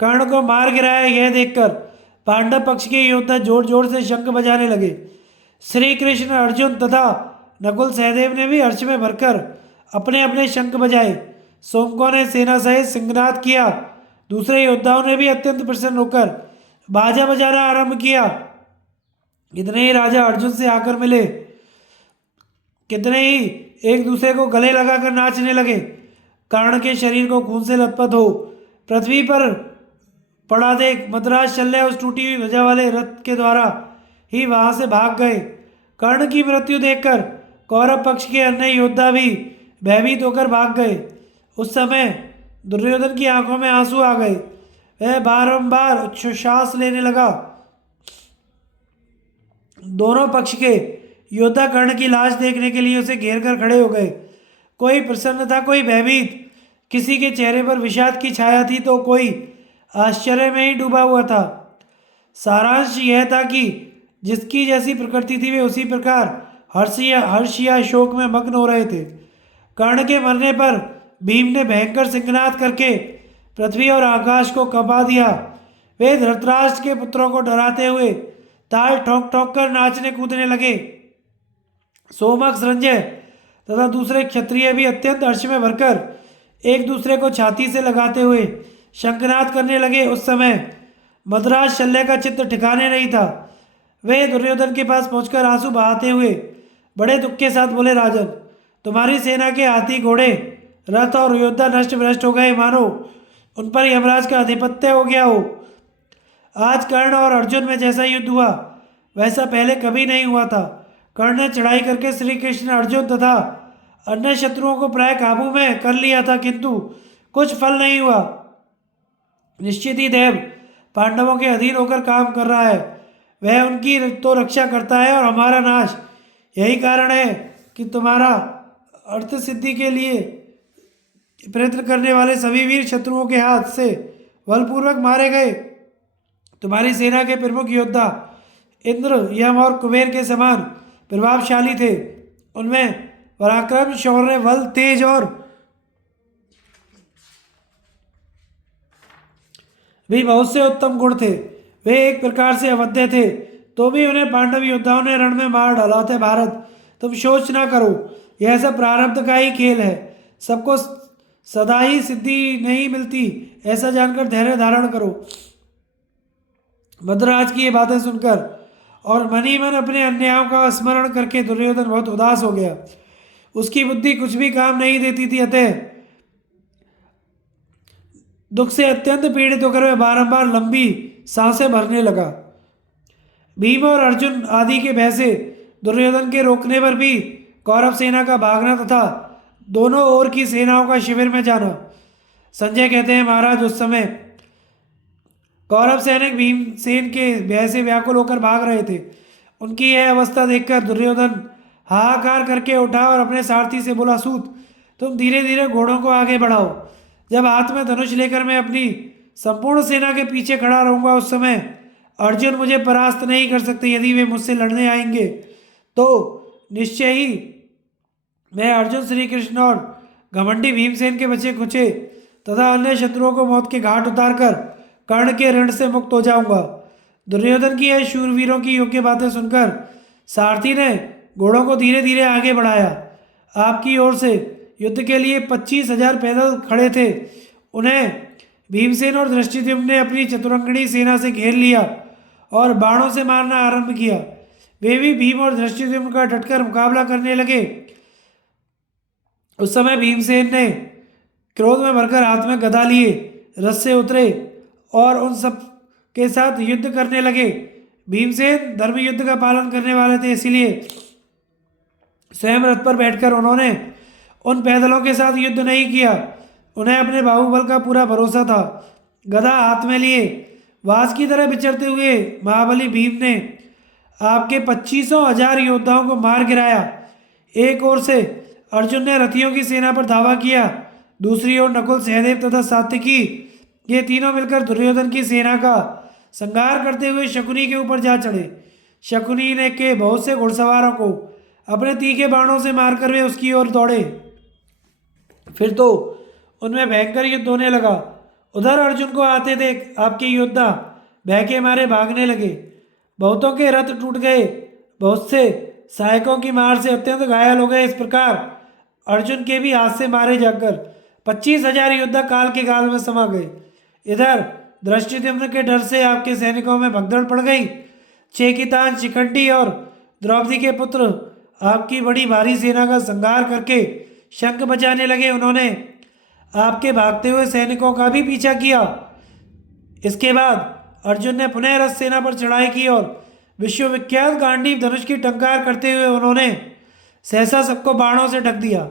कर्ण को मार गिराया। यह देखकर पांडव पक्ष के योद्धा जोर जोर से शंख बजाने लगे। श्री कृष्ण, अर्जुन तथा नकुल सहदेव ने भी हर्ष में भरकर अपने अपने शंख बजाए। सोमकों ने सेना सहित सिंहनाद किया। दूसरे योद्धाओं ने भी अत्यंत प्रसन्न होकर बाजा बजाना आरंभ किया। कितने ही राजा अर्जुन से आकर मिले, कितने ही एक दूसरे को गले लगाकर नाचने लगे। कर्ण के शरीर को खून से लथपथ हो पृथ्वी पर पड़ा देख मद्रास शल्य उस टूटी हुई ध्वजा वाले रथ के द्वारा ही वहां से भाग गए। कर्ण की मृत्यु देखकर कौरव पक्ष के अन्य योद्धा भी भयभीत होकर भाग गए। उस समय दुर्योधन की आंखों में आंसू आ गए। वह बारंबार उच्छ्वास लेने लगा। दोनों पक्ष के योद्धा कर्ण की लाश देखने के लिए उसे घेर कर खड़े हो गए। कोई प्रसन्न था, कोई भयभीत। किसी के चेहरे पर विषाद की छाया थी तो कोई आश्चर्य में ही डूबा हुआ था। सारांश यह था कि जिसकी जैसी प्रकृति थी वे उसी प्रकार हर्ष या शोक में मग्न हो रहे थे। कर्ण के मरने पर भीम ने भयंकर सिंहनाद करके पृथ्वी और आकाश को कंपा दिया। वे धृतराष्ट्र के पुत्रों को डराते हुए ताल ठोक ठोक कर नाचने कूदने लगे। सोमक, संजय तथा दूसरे क्षत्रिय भी अत्यंत हर्ष में भरकर एक दूसरे को छाती से लगाते हुए शंखनाद करने लगे। उस समय मद्रास शल्य का चित्त ठिकाने नहीं था। वे दुर्योधन के पास पहुंचकर आंसू बहाते हुए बड़े दुख के साथ बोले, राजन, तुम्हारी सेना के हाथी, घोड़े, रथ और योद्धा नष्ट भ्रष्ट हो गए, मानो उन पर यमराज का आधिपत्य हो गया हो। आज कर्ण और अर्जुन में जैसा युद्ध हुआ वैसा पहले कभी नहीं हुआ था। कर्ण ने चढ़ाई करके श्री कृष्ण, अर्जुन तथा अन्य शत्रुओं को प्राय काबू में कर लिया था, किंतु कुछ फल नहीं हुआ। निश्चित ही देव पांडवों के अधीन होकर काम कर रहा है। वह उनकी तो रक्षा करता है और हमारा नाश। यही कारण है कि तुम्हारा अर्थ सिद्धि के लिए प्रयत्न करने वाले सभी वीर शत्रुओं के हाथ से बलपूर्वक मारे गए। तुम्हारी सेना के प्रमुख योद्धा इंद्र, यम और कुबेर के समान प्रभावशाली थे। उनमें पराक्रम, शौर्य, बल, तेज और भी बहुत से उत्तम गुण थे। वे एक प्रकार से अवध्य थे, तो भी उन्हें पांडव योद्धाओं ने रण में मार डाला था। भारत, तुम सोच ना करो, यह सब प्रारब्ध का ही खेल है। सबको सदा ही सिद्धि नहीं मिलती, ऐसा जानकर धैर्य धारण करो। मद्राज की ये बातें सुनकर और मन ही मन अपने अन्यायों का स्मरण करके दुर्योधन बहुत उदास हो गया। उसकी बुद्धि कुछ भी काम नहीं देती थी, अतः दुख से अत्यंत पीड़ित होकर वह बारंबार लंबी सांसें भरने लगा। भीम और अर्जुन आदि के भय से दुर्योधन के रोकने पर भी कौरव सेना का भागना तथा दोनों ओर की सेनाओं का शिविर में जाना। संजय कहते हैं, महाराज, उस समय कौरव सैनिक भीमसेन के भय से व्याकुल होकर भाग रहे थे। उनकी यह अवस्था देखकर दुर्योधन हाहाकार करके उठा और अपने सारथी से बोला, सूत, तुम धीरे धीरे घोड़ों को आगे बढ़ाओ। जब हाथ में धनुष लेकर मैं अपनी संपूर्ण सेना के पीछे खड़ा रहूंगा, उस समय अर्जुन मुझे परास्त नहीं कर सकते। यदि वे मुझसे लड़ने आएंगे तो निश्चय ही मैं अर्जुन, श्री कृष्ण और घमंडी भीमसेन के बचे खुचे तथा अन्य शत्रुओं को मौत के घाट उतारकर कर्ण के ऋण से मुक्त हो जाऊंगा। दुर्योधन की यह शूरवीरों की योग्य बातें सुनकर सारथी ने घोड़ों को धीरे धीरे आगे बढ़ाया। आपकी ओर से युद्ध के लिए 25,000 पैदल खड़े थे। उन्हें भीमसेन और धृष्टद्युम्न ने अपनी चतुरंगणी सेना से घेर लिया और बाणों से मारना आरंभ किया। वे भी भीम और धृष्टद्युम्न का डटकर मुकाबला करने लगे। उस समय भीमसेन ने क्रोध में भरकर हाथ में गदा लिए रथ से उतरे और उन सब के साथ युद्ध करने लगे। भीमसेन धर्म युद्ध का पालन करने वाले थे, इसीलिए स्वयं रथ पर बैठकर उन्होंने उन पैदलों के साथ युद्ध नहीं किया। उन्हें अपने बाहुबल का पूरा भरोसा था। गदा हाथ में लिए वास की तरह विचरते हुए महाबली भीम ने आपके 25,000 योद्धाओं को मार गिराया। एक ओर से अर्जुन ने रथियों की सेना पर धावा किया, दूसरी ओर नकुल, सहदेव तथा सात्विकी, ये तीनों मिलकर दुर्योधन की सेना का संहार करते हुए शकुनी के ऊपर जा चढ़े। शकुनी ने के बहुत से घुड़सवारों को अपने तीखे बाणों से मारकर वे उसकी ओर दौड़े। फिर तो उनमें भयंकर युद्ध होने लगा। उधर अर्जुन को आते देख आपके योद्धा भय के मारे भागने लगे। बहुतों के रथ टूट गए, बहुत से सहायकों की मार से अत्यंत घायल हो गए। इस प्रकार अर्जुन के भी हाथ से मारे जाकर 25,000 योद्धा काल के गाल में समा गए। इधर धृष्टद्युम्न के डर से आपके सैनिकों में भगदड़ पड़ गई। चेकितान, शिखंडी और द्रौपदी के पुत्र आपकी बड़ी भारी सेना का संहार करके शंख बजाने लगे। उन्होंने आपके भागते हुए सैनिकों का भी पीछा किया। इसके बाद अर्जुन ने पुनः रथ सेना पर चढ़ाई की और विश्वविख्यात गांडीव धनुष की टंकार करते हुए उन्होंने सहसा सबको बाणों से ढक दिया।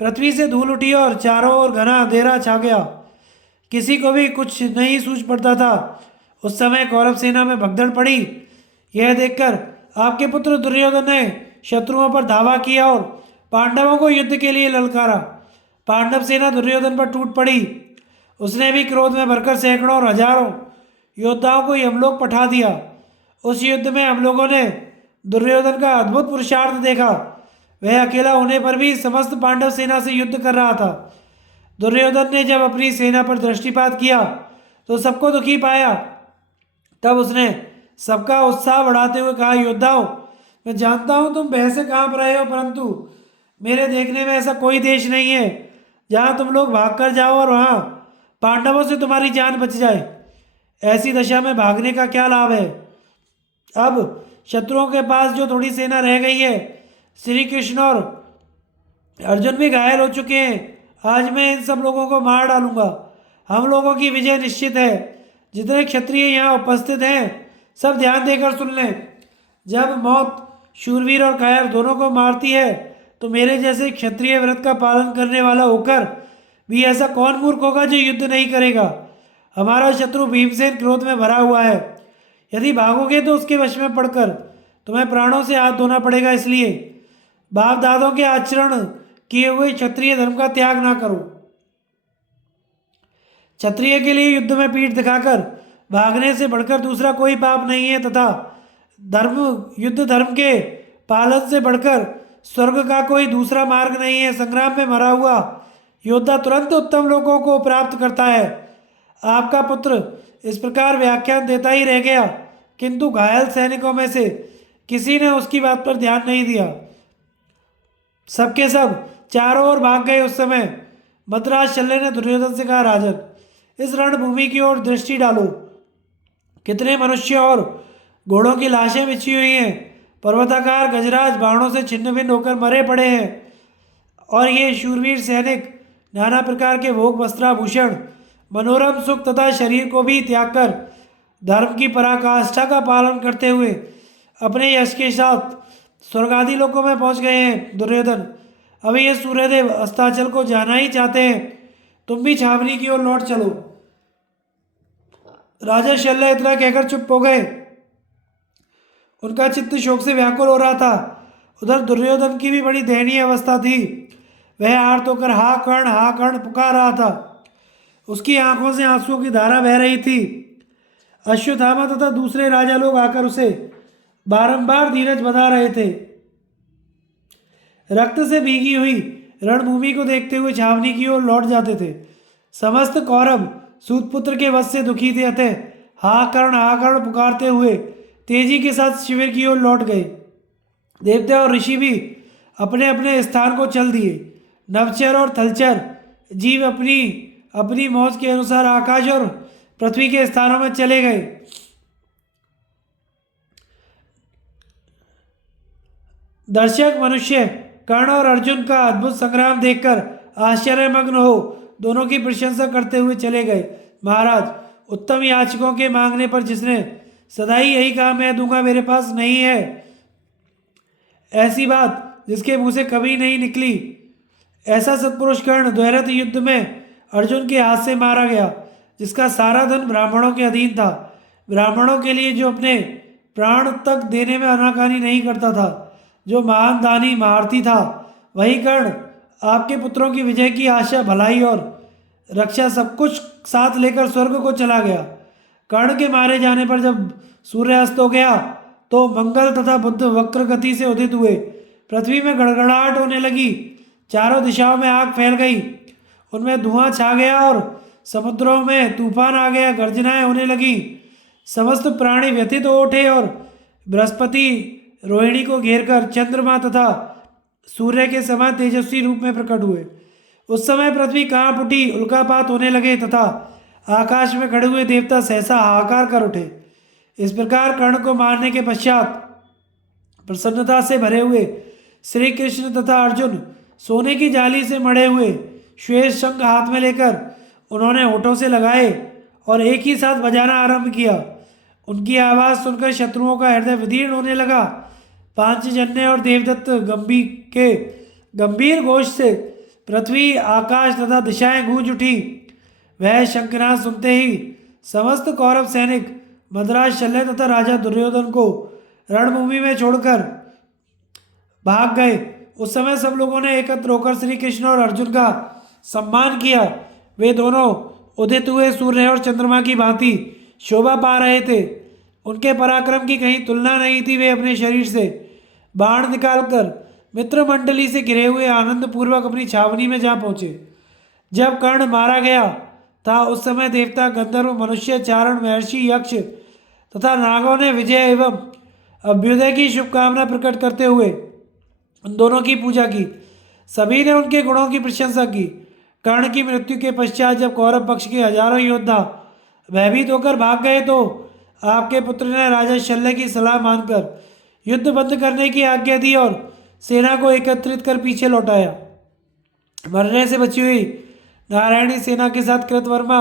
पृथ्वी से धूल उठी और चारों ओर घना अंधेरा छा गया। किसी को भी कुछ नहीं सूझ पड़ता था। उस समय कौरव सेना में भगदड़ पड़ी। यह देखकर आपके पुत्र दुर्योधन ने शत्रुओं पर धावा किया और पांडवों को युद्ध के लिए ललकारा। पांडव सेना दुर्योधन पर टूट पड़ी। उसने भी क्रोध में भरकर सैकड़ों और हजारों योद्धाओं को यमलोक पठा दिया। उस युद्ध में हम लोगों ने दुर्योधन का अद्भुत पुरुषार्थ देखा। वह अकेला होने पर भी समस्त पांडव सेना से युद्ध कर रहा था। दुर्योधन ने जब अपनी सेना पर दृष्टिपात किया तो सबको दुखी पाया। तब उसने सबका उत्साह बढ़ाते हुए कहा, योद्धाओं, मैं जानता हूं तुम भय से कांप रहे हो, परंतु मेरे देखने में ऐसा कोई देश नहीं है जहां तुम लोग भाग कर जाओ और वहां पांडवों से तुम्हारी जान बच जाए। ऐसी दशा में भागने का क्या लाभ है। अब शत्रुओं के पास जो थोड़ी सेना रह गई है, श्री कृष्ण और अर्जुन भी घायल हो चुके हैं। आज मैं इन सब लोगों को मार डालूंगा। हम लोगों की विजय निश्चित है। जितने क्षत्रिय यहाँ उपस्थित हैं सब ध्यान देकर सुन लें। जब मौत शूरवीर और कायर दोनों को मारती है तो मेरे जैसे क्षत्रिय व्रत का पालन करने वाला होकर भी ऐसा कौन मूर्ख होगा जो युद्ध नहीं करेगा। हमारा शत्रु भीमसेन क्रोध में भरा हुआ है। यदि भागोगे तो उसके वश में पड़कर तुम्हें प्राणों से हाथ धोना पड़ेगा। इसलिए बाप दादों के आचरण किए हुए क्षत्रिय धर्म का त्याग ना करो। क्षत्रिय के लिए युद्ध में पीठ दिखाकर भागने से बढ़कर दूसरा कोई पाप नहीं है, तथा युद्ध धर्म के पालन से बढ़कर स्वर्ग का कोई दूसरा मार्ग नहीं है। संग्राम में मरा हुआ योद्धा तुरंत उत्तम लोगों को प्राप्त करता है। आपका पुत्र इस प्रकार व्याख्यान देता ही रह गया, किंतु घायल सैनिकों में से किसी ने उसकी बात पर ध्यान नहीं दिया। सबके सब चारों ओर भाग गए। उस समय मद्राज शल्य ने दुर्योधन से कहा, राजन, इस रणभूमि की ओर दृष्टि डालो। कितने मनुष्य और घोड़ों की लाशें बिछी हुई हैं। पर्वताकार गजराज बाणों से छिन्न भिन्न होकर मरे पड़े हैं और ये शूरवीर सैनिक नाना प्रकार के भोग वस्त्राभूषण, मनोरम सुख तथा शरीर को भी त्याग कर धर्म की पराकाष्ठा का पालन करते हुए अपने यश के साथ स्वर्गादि लोकों में पहुंच गए हैं। दुर्योधन, अभी ये सूर्यदेव अस्ताचल को जाना ही चाहते हैं। तुम भी छावनी की ओर लौट चलो। राजा शल्य इतना कहकर चुप हो गए। उनका चित्त शोक से व्याकुल हो रहा था। उधर दुर्योधन की भी बड़ी दयनीय अवस्था थी। वह आर्त होकर हा कर्ण पुकार रहा था। उसकी आंखों से आंसुओं की धारा बह रही थी। अश्वत्थामा तथा दूसरे राजा लोग आकर उसे बारंबार धीरज बंधा रहे थे। रक्त से भीगी हुई रणभूमि को देखते हुए छावनी की ओर लौट जाते थे। समस्त कौरव सूतपुत्र के वश से दुखी थे, अतः हा कर्ण पुकारते हुए तेजी के साथ शिविर की ओर लौट गए। देवता और ऋषि भी अपने अपने स्थान को चल दिए। नवचर और थलचर जीव अपनी अपनी मौज के अनुसार आकाश और पृथ्वी के स्थानों में चले गए। दर्शक मनुष्य कर्ण और अर्जुन का अद्भुत संग्राम देखकर आश्चर्यमग्न हो दोनों की प्रशंसा करते हुए चले गए। महाराज, उत्तम याचकों के मांगने पर जिसने सदा ही यही कहा, मैं दूंगा, मेरे पास नहीं है, ऐसी बात जिसके मुंह से कभी नहीं निकली, ऐसा सत्पुरुष कर्ण द्वैरथ युद्ध में अर्जुन के हाथ से मारा गया, जिसका सारा धन ब्राह्मणों के अधीन था। ब्राह्मणों के लिए जो अपने प्राण तक देने में अनाकानी नहीं करता था, जो महान दानी महारथी था, वही कर्ण आपके पुत्रों की विजय की आशा, भलाई और रक्षा सब कुछ साथ लेकर स्वर्ग को चला गया। कर्ण के मारे जाने पर जब सूर्यास्त हो गया तो मंगल तथा बुध वक्र गति से उदित हुए। पृथ्वी में गड़गड़ाहट होने लगी। चारों दिशाओं में आग फैल गई। उनमें धुआं छा गया और समुद्रों में तूफान आ गया। गर्जनाएं होने लगी। समस्त प्राणी व्यथित हो उठे और बृहस्पति रोहिणी को घेरकर चंद्रमा तथा सूर्य के समान तेजस्वी रूप में प्रकट हुए। उस समय पृथ्वी कांप उठी, उल्कापात होने लगे तथा आकाश में खड़े हुए देवता सहसा हाहाकार कर उठे। इस प्रकार कर्ण को मारने के पश्चात प्रसन्नता से भरे हुए श्री कृष्ण तथा अर्जुन सोने की जाली से मढ़े हुए श्वेत शंख हाथ में लेकर उन्होंने होठों से लगाए और एक ही साथ बजाना आरंभ किया। उनकी आवाज़ सुनकर शत्रुओं का हृदय विदीर्ण होने लगा। पांचजन्य और देवदत्त गंभीर घोष से पृथ्वी, आकाश तथा दिशाएं गूंज उठी। वह शंखनाद सुनते ही समस्त कौरव सैनिक मद्राज शल्य तथा राजा दुर्योधन को रणभूमि में छोड़कर भाग गए। उस समय सब लोगों ने एकत्र होकर श्री कृष्ण और अर्जुन का सम्मान किया। वे दोनों उदित हुए सूर्य और चंद्रमा की भांति शोभा पा रहे थे। उनके पराक्रम की कहीं तुलना नहीं थी। वे अपने शरीर से बाण निकालकर मित्र मंडली से घिरे हुए आनंद पूर्वक अपनी छावनी में जा पहुंचे। जब कर्ण मारा गया था उस समय देवता, गंधर्व, मनुष्य, चारण, महर्षि, यक्ष तथा नागों ने विजय एवं अभ्युदय की शुभकामना प्रकट करते हुए उन दोनों की पूजा की। सभी ने उनके गुणों की प्रशंसा की। कर्ण की मृत्यु के पश्चात जब कौरव पक्ष के हजारों योद्धा भयभीत होकर भाग गए तो आपके पुत्र ने राजा शल्य की सलाह मानकर युद्ध बंद करने की आज्ञा दी और सेना को एकत्रित कर पीछे लौटाया। मरने से बची हुई नारायणी सेना के साथ कृतवर्मा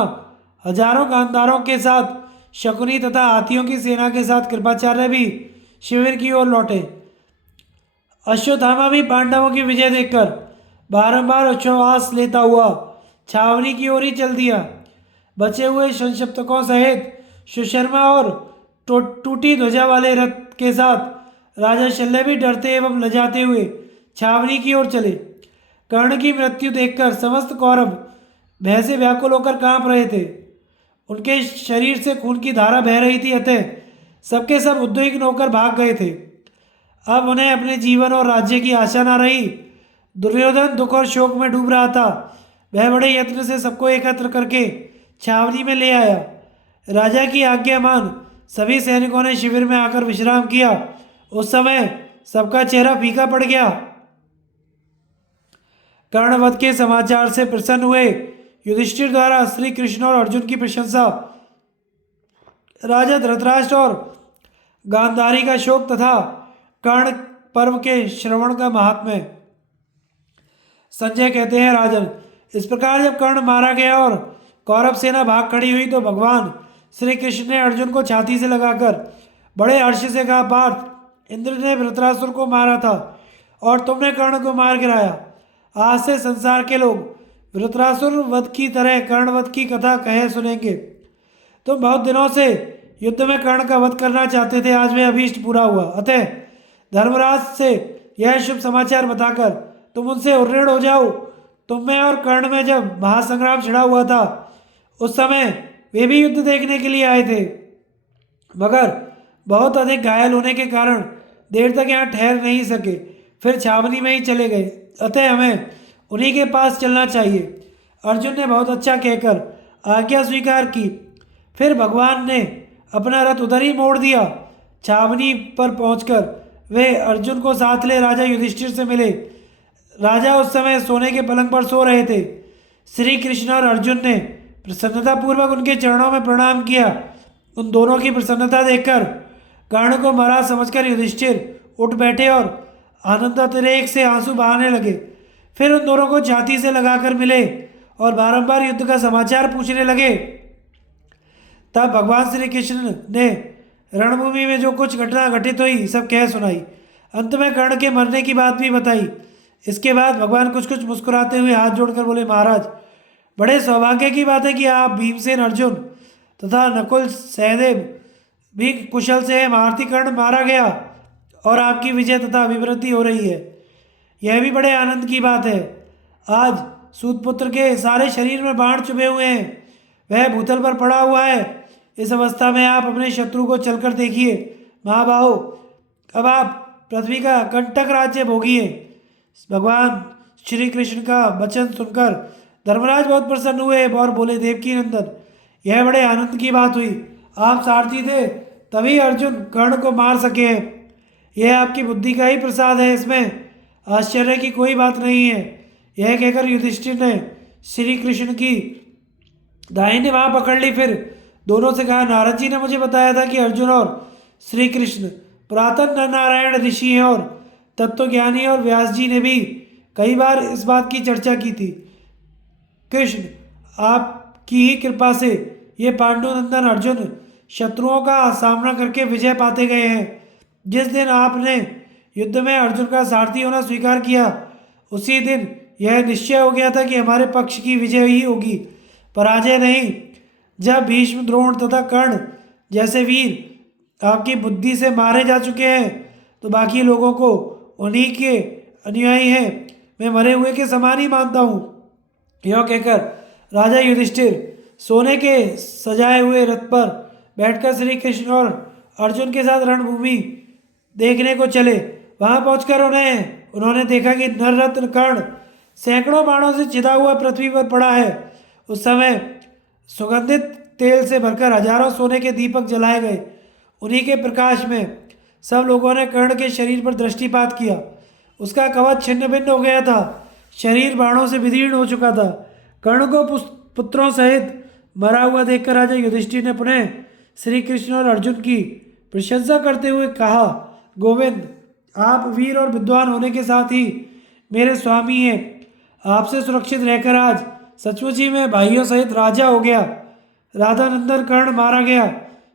हजारों गांधारों के साथ शकुनी तथा हाथियों की सेना के साथ कृपाचार्य भी शिविर की ओर लौटे। अश्वत्थामा भी पांडवों की विजय देखकर बारंबार उच्छ्वास लेता हुआ छावनी की ओर ही चल दिया। बचे हुए संक्षिप्तकों सहित सुशर्मा और टूटी ध्वजा वाले रथ के साथ राजा शल्य भी डरते एवं लजाते हुए छावनी की ओर चले। कर्ण की मृत्यु देखकर समस्त कौरव भय से व्याकुल होकर कांप रहे थे। उनके शरीर से खून की धारा बह रही थी, अतः सबके सब उद्विग्न होकर भाग गए थे। अब उन्हें अपने जीवन और राज्य की आशा न रही। दुर्योधन दुख और शोक में डूब रहा था। वह बड़े यत्न से सबको एकत्र करके छावनी में ले आया। राजा की आज्ञा मान सभी सैनिकों ने शिविर में आकर विश्राम किया। उस समय सबका चेहरा फीका पड़ गया। कर्णवध के समाचार से प्रसन्न हुए युधिष्ठिर द्वारा श्री कृष्ण और अर्जुन की प्रशंसा, राजा धृतराष्ट्र और गांधारी का शोक तथा कर्ण पर्व के श्रवण का महात्म्य। संजय कहते हैं, राजन, इस प्रकार जब कर्ण मारा गया और कौरव सेना भाग खड़ी हुई तो भगवान श्री कृष्ण ने अर्जुन को छाती से लगाकर बड़े हर्ष से कहा, पार्थ, इंद्र ने वृत्रासुर को मारा था और तुमने कर्ण को मार गिराया। आज से संसार के लोग वृत्रासुर वध की तरह कर्णवध की कथा कहे सुनेंगे। तुम बहुत दिनों से युद्ध में कर्ण का वध करना चाहते थे, आज वह अभीष्ट पूरा हुआ। अतः धर्मराज से यह शुभ समाचार बताकर तुम उनसे उऋण हो जाओ। तुम में और कर्ण में जब महासंग्राम छिड़ा हुआ था उस समय वे भी युद्ध देखने के लिए आए थे, मगर बहुत अधिक घायल होने के कारण देर तक यहाँ ठहर नहीं सके, फिर छावनी में ही चले गए। अतः हमें उन्हीं के पास चलना चाहिए। अर्जुन ने बहुत अच्छा कहकर आज्ञा स्वीकार की। फिर भगवान ने अपना रथ उधर ही मोड़ दिया। छावनी पर पहुंचकर वे अर्जुन को साथ ले राजा युधिष्ठिर से मिले। राजा उस समय सोने के पलंग पर सो रहे थे। श्री कृष्ण और अर्जुन ने प्रसन्नतापूर्वक उनके चरणों में प्रणाम किया। उन दोनों की प्रसन्नता देखकर कर्ण को मरा समझकर युधिष्ठिर उठ बैठे और आनंदातिरेक से आंसू बहाने लगे। फिर उन दोनों को छाती से लगाकर मिले और बारंबार युद्ध का समाचार पूछने लगे। तब भगवान श्री कृष्ण ने रणभूमि में जो कुछ घटना घटित हुई सब कह सुनाई। अंत में कर्ण के मरने की बात भी बताई। इसके बाद भगवान कुछ कुछ मुस्कुराते हुए हाथ जोड़कर बोले, महाराज, बड़े सौभाग्य की बात है कि आप, भीमसेन, अर्जुन तथा नकुल, सहदेव भी कुशल से है। महारथी कर्ण मारा गया और आपकी विजय तथा अभिवृद्धि हो रही है, यह भी बड़े आनंद की बात है। आज सूतपुत्र के सारे शरीर में बाण चुभे हुए हैं, वह भूतल पर पड़ा हुआ है। इस अवस्था में आप अपने शत्रु को चलकर देखिए। महाबाहो, अब आप पृथ्वी का कंटक राज्य भोगिए। भगवान श्री कृष्ण का वचन सुनकर धर्मराज बहुत प्रसन्न हुए और बोले, देवकी नंदन, यह बड़े आनंद की बात हुई। आप सारथी थे तभी अर्जुन कर्ण को मार सके हैं। यह आपकी बुद्धि का ही प्रसाद है, इसमें आश्चर्य की कोई बात नहीं है। यह कहकर युधिष्ठिर ने श्री कृष्ण की दाहिनी बांह पकड़ ली। फिर दोनों से कहा, नारद जी ने मुझे बताया था कि अर्जुन और श्री कृष्ण पुरातन नर नारायण ऋषि हैं और तत्वज्ञानी, और व्यास जी ने भी कई बार इस बात की चर्चा की थी। कृष्ण, आपकी ही कृपा से ये पांडुनंदन अर्जुन शत्रुओं का सामना करके विजय पाते गए हैं। जिस दिन आपने युद्ध में अर्जुन का सारथी होना स्वीकार किया, उसी दिन यह निश्चय हो गया था कि हमारे पक्ष की विजय ही होगी, पराजय नहीं। जब भीष्म, द्रोण तथा कर्ण जैसे वीर आपकी बुद्धि से मारे जा चुके हैं, तो बाकी लोगों को उन्हीं के अनुयायी हैं, मैं मरे हुए के समान ही मानता हूँ। यह कहकर राजा युधिष्ठिर सोने के सजाए हुए रथ पर बैठकर श्री कृष्ण और अर्जुन के साथ रणभूमि देखने को चले। वहां पहुंचकर उन्होंने देखा कि नररत्न कर्ण सैकड़ों बाणों से चिता हुआ पृथ्वी पर पड़ा है। उस समय सुगंधित तेल से भरकर हजारों सोने के दीपक जलाए गए। उन्हीं के प्रकाश में सब लोगों ने कर्ण के शरीर पर दृष्टिपात किया। उसका कवच छिन्न भिन्न हो गया था, शरीर बाणों से विदीर्ण हो चुका था। कर्ण को पुत्रों सहित मरा हुआ देखकर राजा युधिष्ठिर ने पुनः श्री कृष्ण और अर्जुन की प्रशंसा करते हुए कहा, गोविंद, आप वीर और विद्वान होने के साथ ही मेरे स्वामी हैं। आपसे सुरक्षित रहकर आज सचमुच ही मैं भाइयों सहित राजा हो गया। राधानंदन कर्ण मारा गया,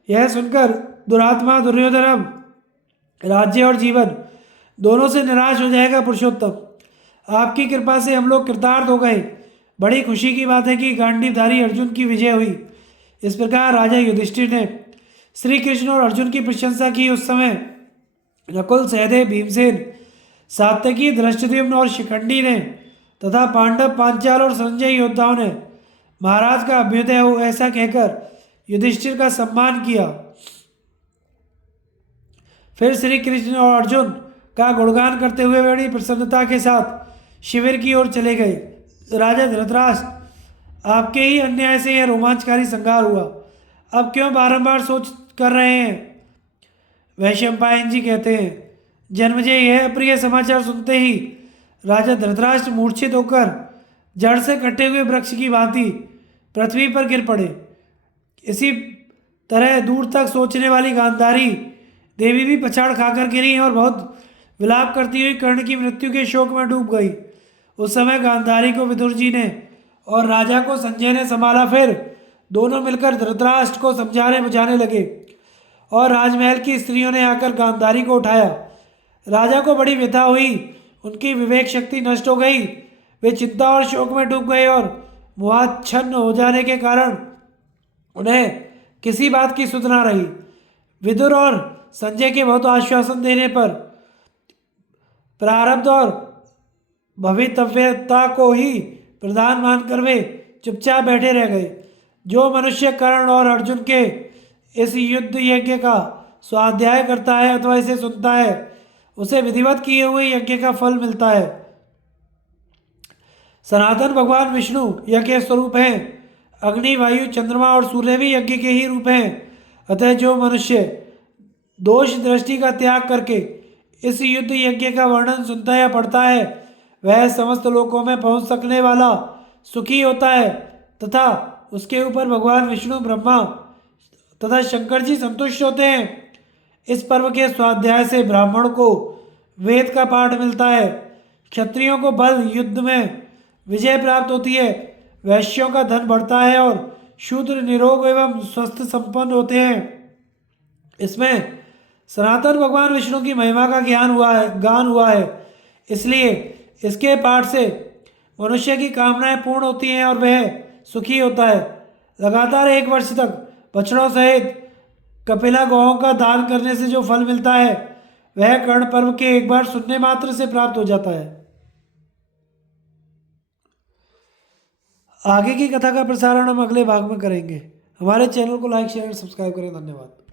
यह सुनकर दुरात्मा दुर्योधन अब राज्य और जीवन दोनों से निराश हो जाएगा। पुरुषोत्तम, आपकी कृपा से हम लोग कृतार्थ हो गए। बड़ी खुशी की बात है कि गांडीवधारी अर्जुन की विजय हुई। इस प्रकार राजा युधिष्ठिर ने श्री कृष्ण और अर्जुन की प्रशंसा की। उस समय नकुल, सहदेव, भीमसेन, सात्यकी, धृष्टद्युम्न और शिखंडी ने तथा पांडव, पांचाल और संजय योद्धाओं ने महाराज का अभ्युदय हो ऐसा कहकर युधिष्ठिर का सम्मान किया। फिर श्री कृष्ण और अर्जुन का गुणगान करते हुए बड़ी प्रसन्नता के साथ शिविर की ओर चले गए। राजा धृतराष्ट्र, आपके ही अन्याय से यह रोमांचकारी संहार हुआ, अब क्यों बारंबार सोच कर रहे हैं? वैशंपायन जी कहते हैं, जन्मजय यह अप्रिय समाचार सुनते ही राजा धृतराष्ट्र मूर्छित होकर जड़ से कटे हुए वृक्ष की भांति पृथ्वी पर गिर पड़े। इसी तरह दूर तक सोचने वाली गांधारी देवी भी पछाड़ खाकर गिरी और बहुत विलाप करती हुई कर्ण की मृत्यु के शोक में डूब गई। उस समय गांधारी को विदुर जी ने और राजा को संजय ने संभाला। फिर दोनों मिलकर धृतराष्ट्र को समझाने बुझाने लगे और राजमहल की स्त्रियों ने आकर गांधारी को उठाया। राजा को बड़ी व्यथा हुई, उनकी विवेक शक्ति नष्ट हो गई। वे चिंता और शोक में डूब गए और मोहाच्छन्न हो जाने के कारण उन्हें किसी बात की सुध ना रही। विदुर और संजय के बहुत आश्वासन देने पर प्रारब्ध और भवितव्यता को ही प्रधान मानकर वे चुपचाप बैठे रह गए। जो मनुष्य कर्ण और अर्जुन के इस युद्ध यज्ञ का स्वाध्याय करता है अथवा इसे सुनता है, उसे विधिवत किए हुए यज्ञ का फल मिलता है। सनातन भगवान विष्णु यज्ञ के स्वरूप हैं। अग्नि, वायु, चंद्रमा और सूर्य भी यज्ञ के ही रूप हैं। अतः जो मनुष्य दोष दृष्टि का त्याग करके इस युद्ध यज्ञ का वर्णन सुनता या पढ़ता है, वह समस्त लोकों में पहुंच सकने वाला सुखी होता है तथा उसके ऊपर भगवान विष्णु, ब्रह्मा तथा शंकर जी संतुष्ट होते हैं। इस पर्व के स्वाध्याय से ब्राह्मण को वेद का पाठ मिलता है, क्षत्रियों को बल युद्ध में विजय प्राप्त होती है, वैश्यों का धन बढ़ता है और शूद्र निरोग एवं स्वस्थ संपन्न होते हैं। इसमें सनातन भगवान विष्णु की महिमा का गान हुआ है। इसलिए इसके पाठ से मनुष्य की कामनाएं पूर्ण होती हैं और वह सुखी होता है। लगातार 1 वर्ष तक बछड़ों सहित कपिला गौओं का दान करने से जो फल मिलता है, वह कर्ण पर्व के एक बार सुनने मात्र से प्राप्त हो जाता है। आगे की कथा का प्रसारण हम अगले भाग में करेंगे। हमारे चैनल को लाइक, शेयर और सब्सक्राइब करें। धन्यवाद।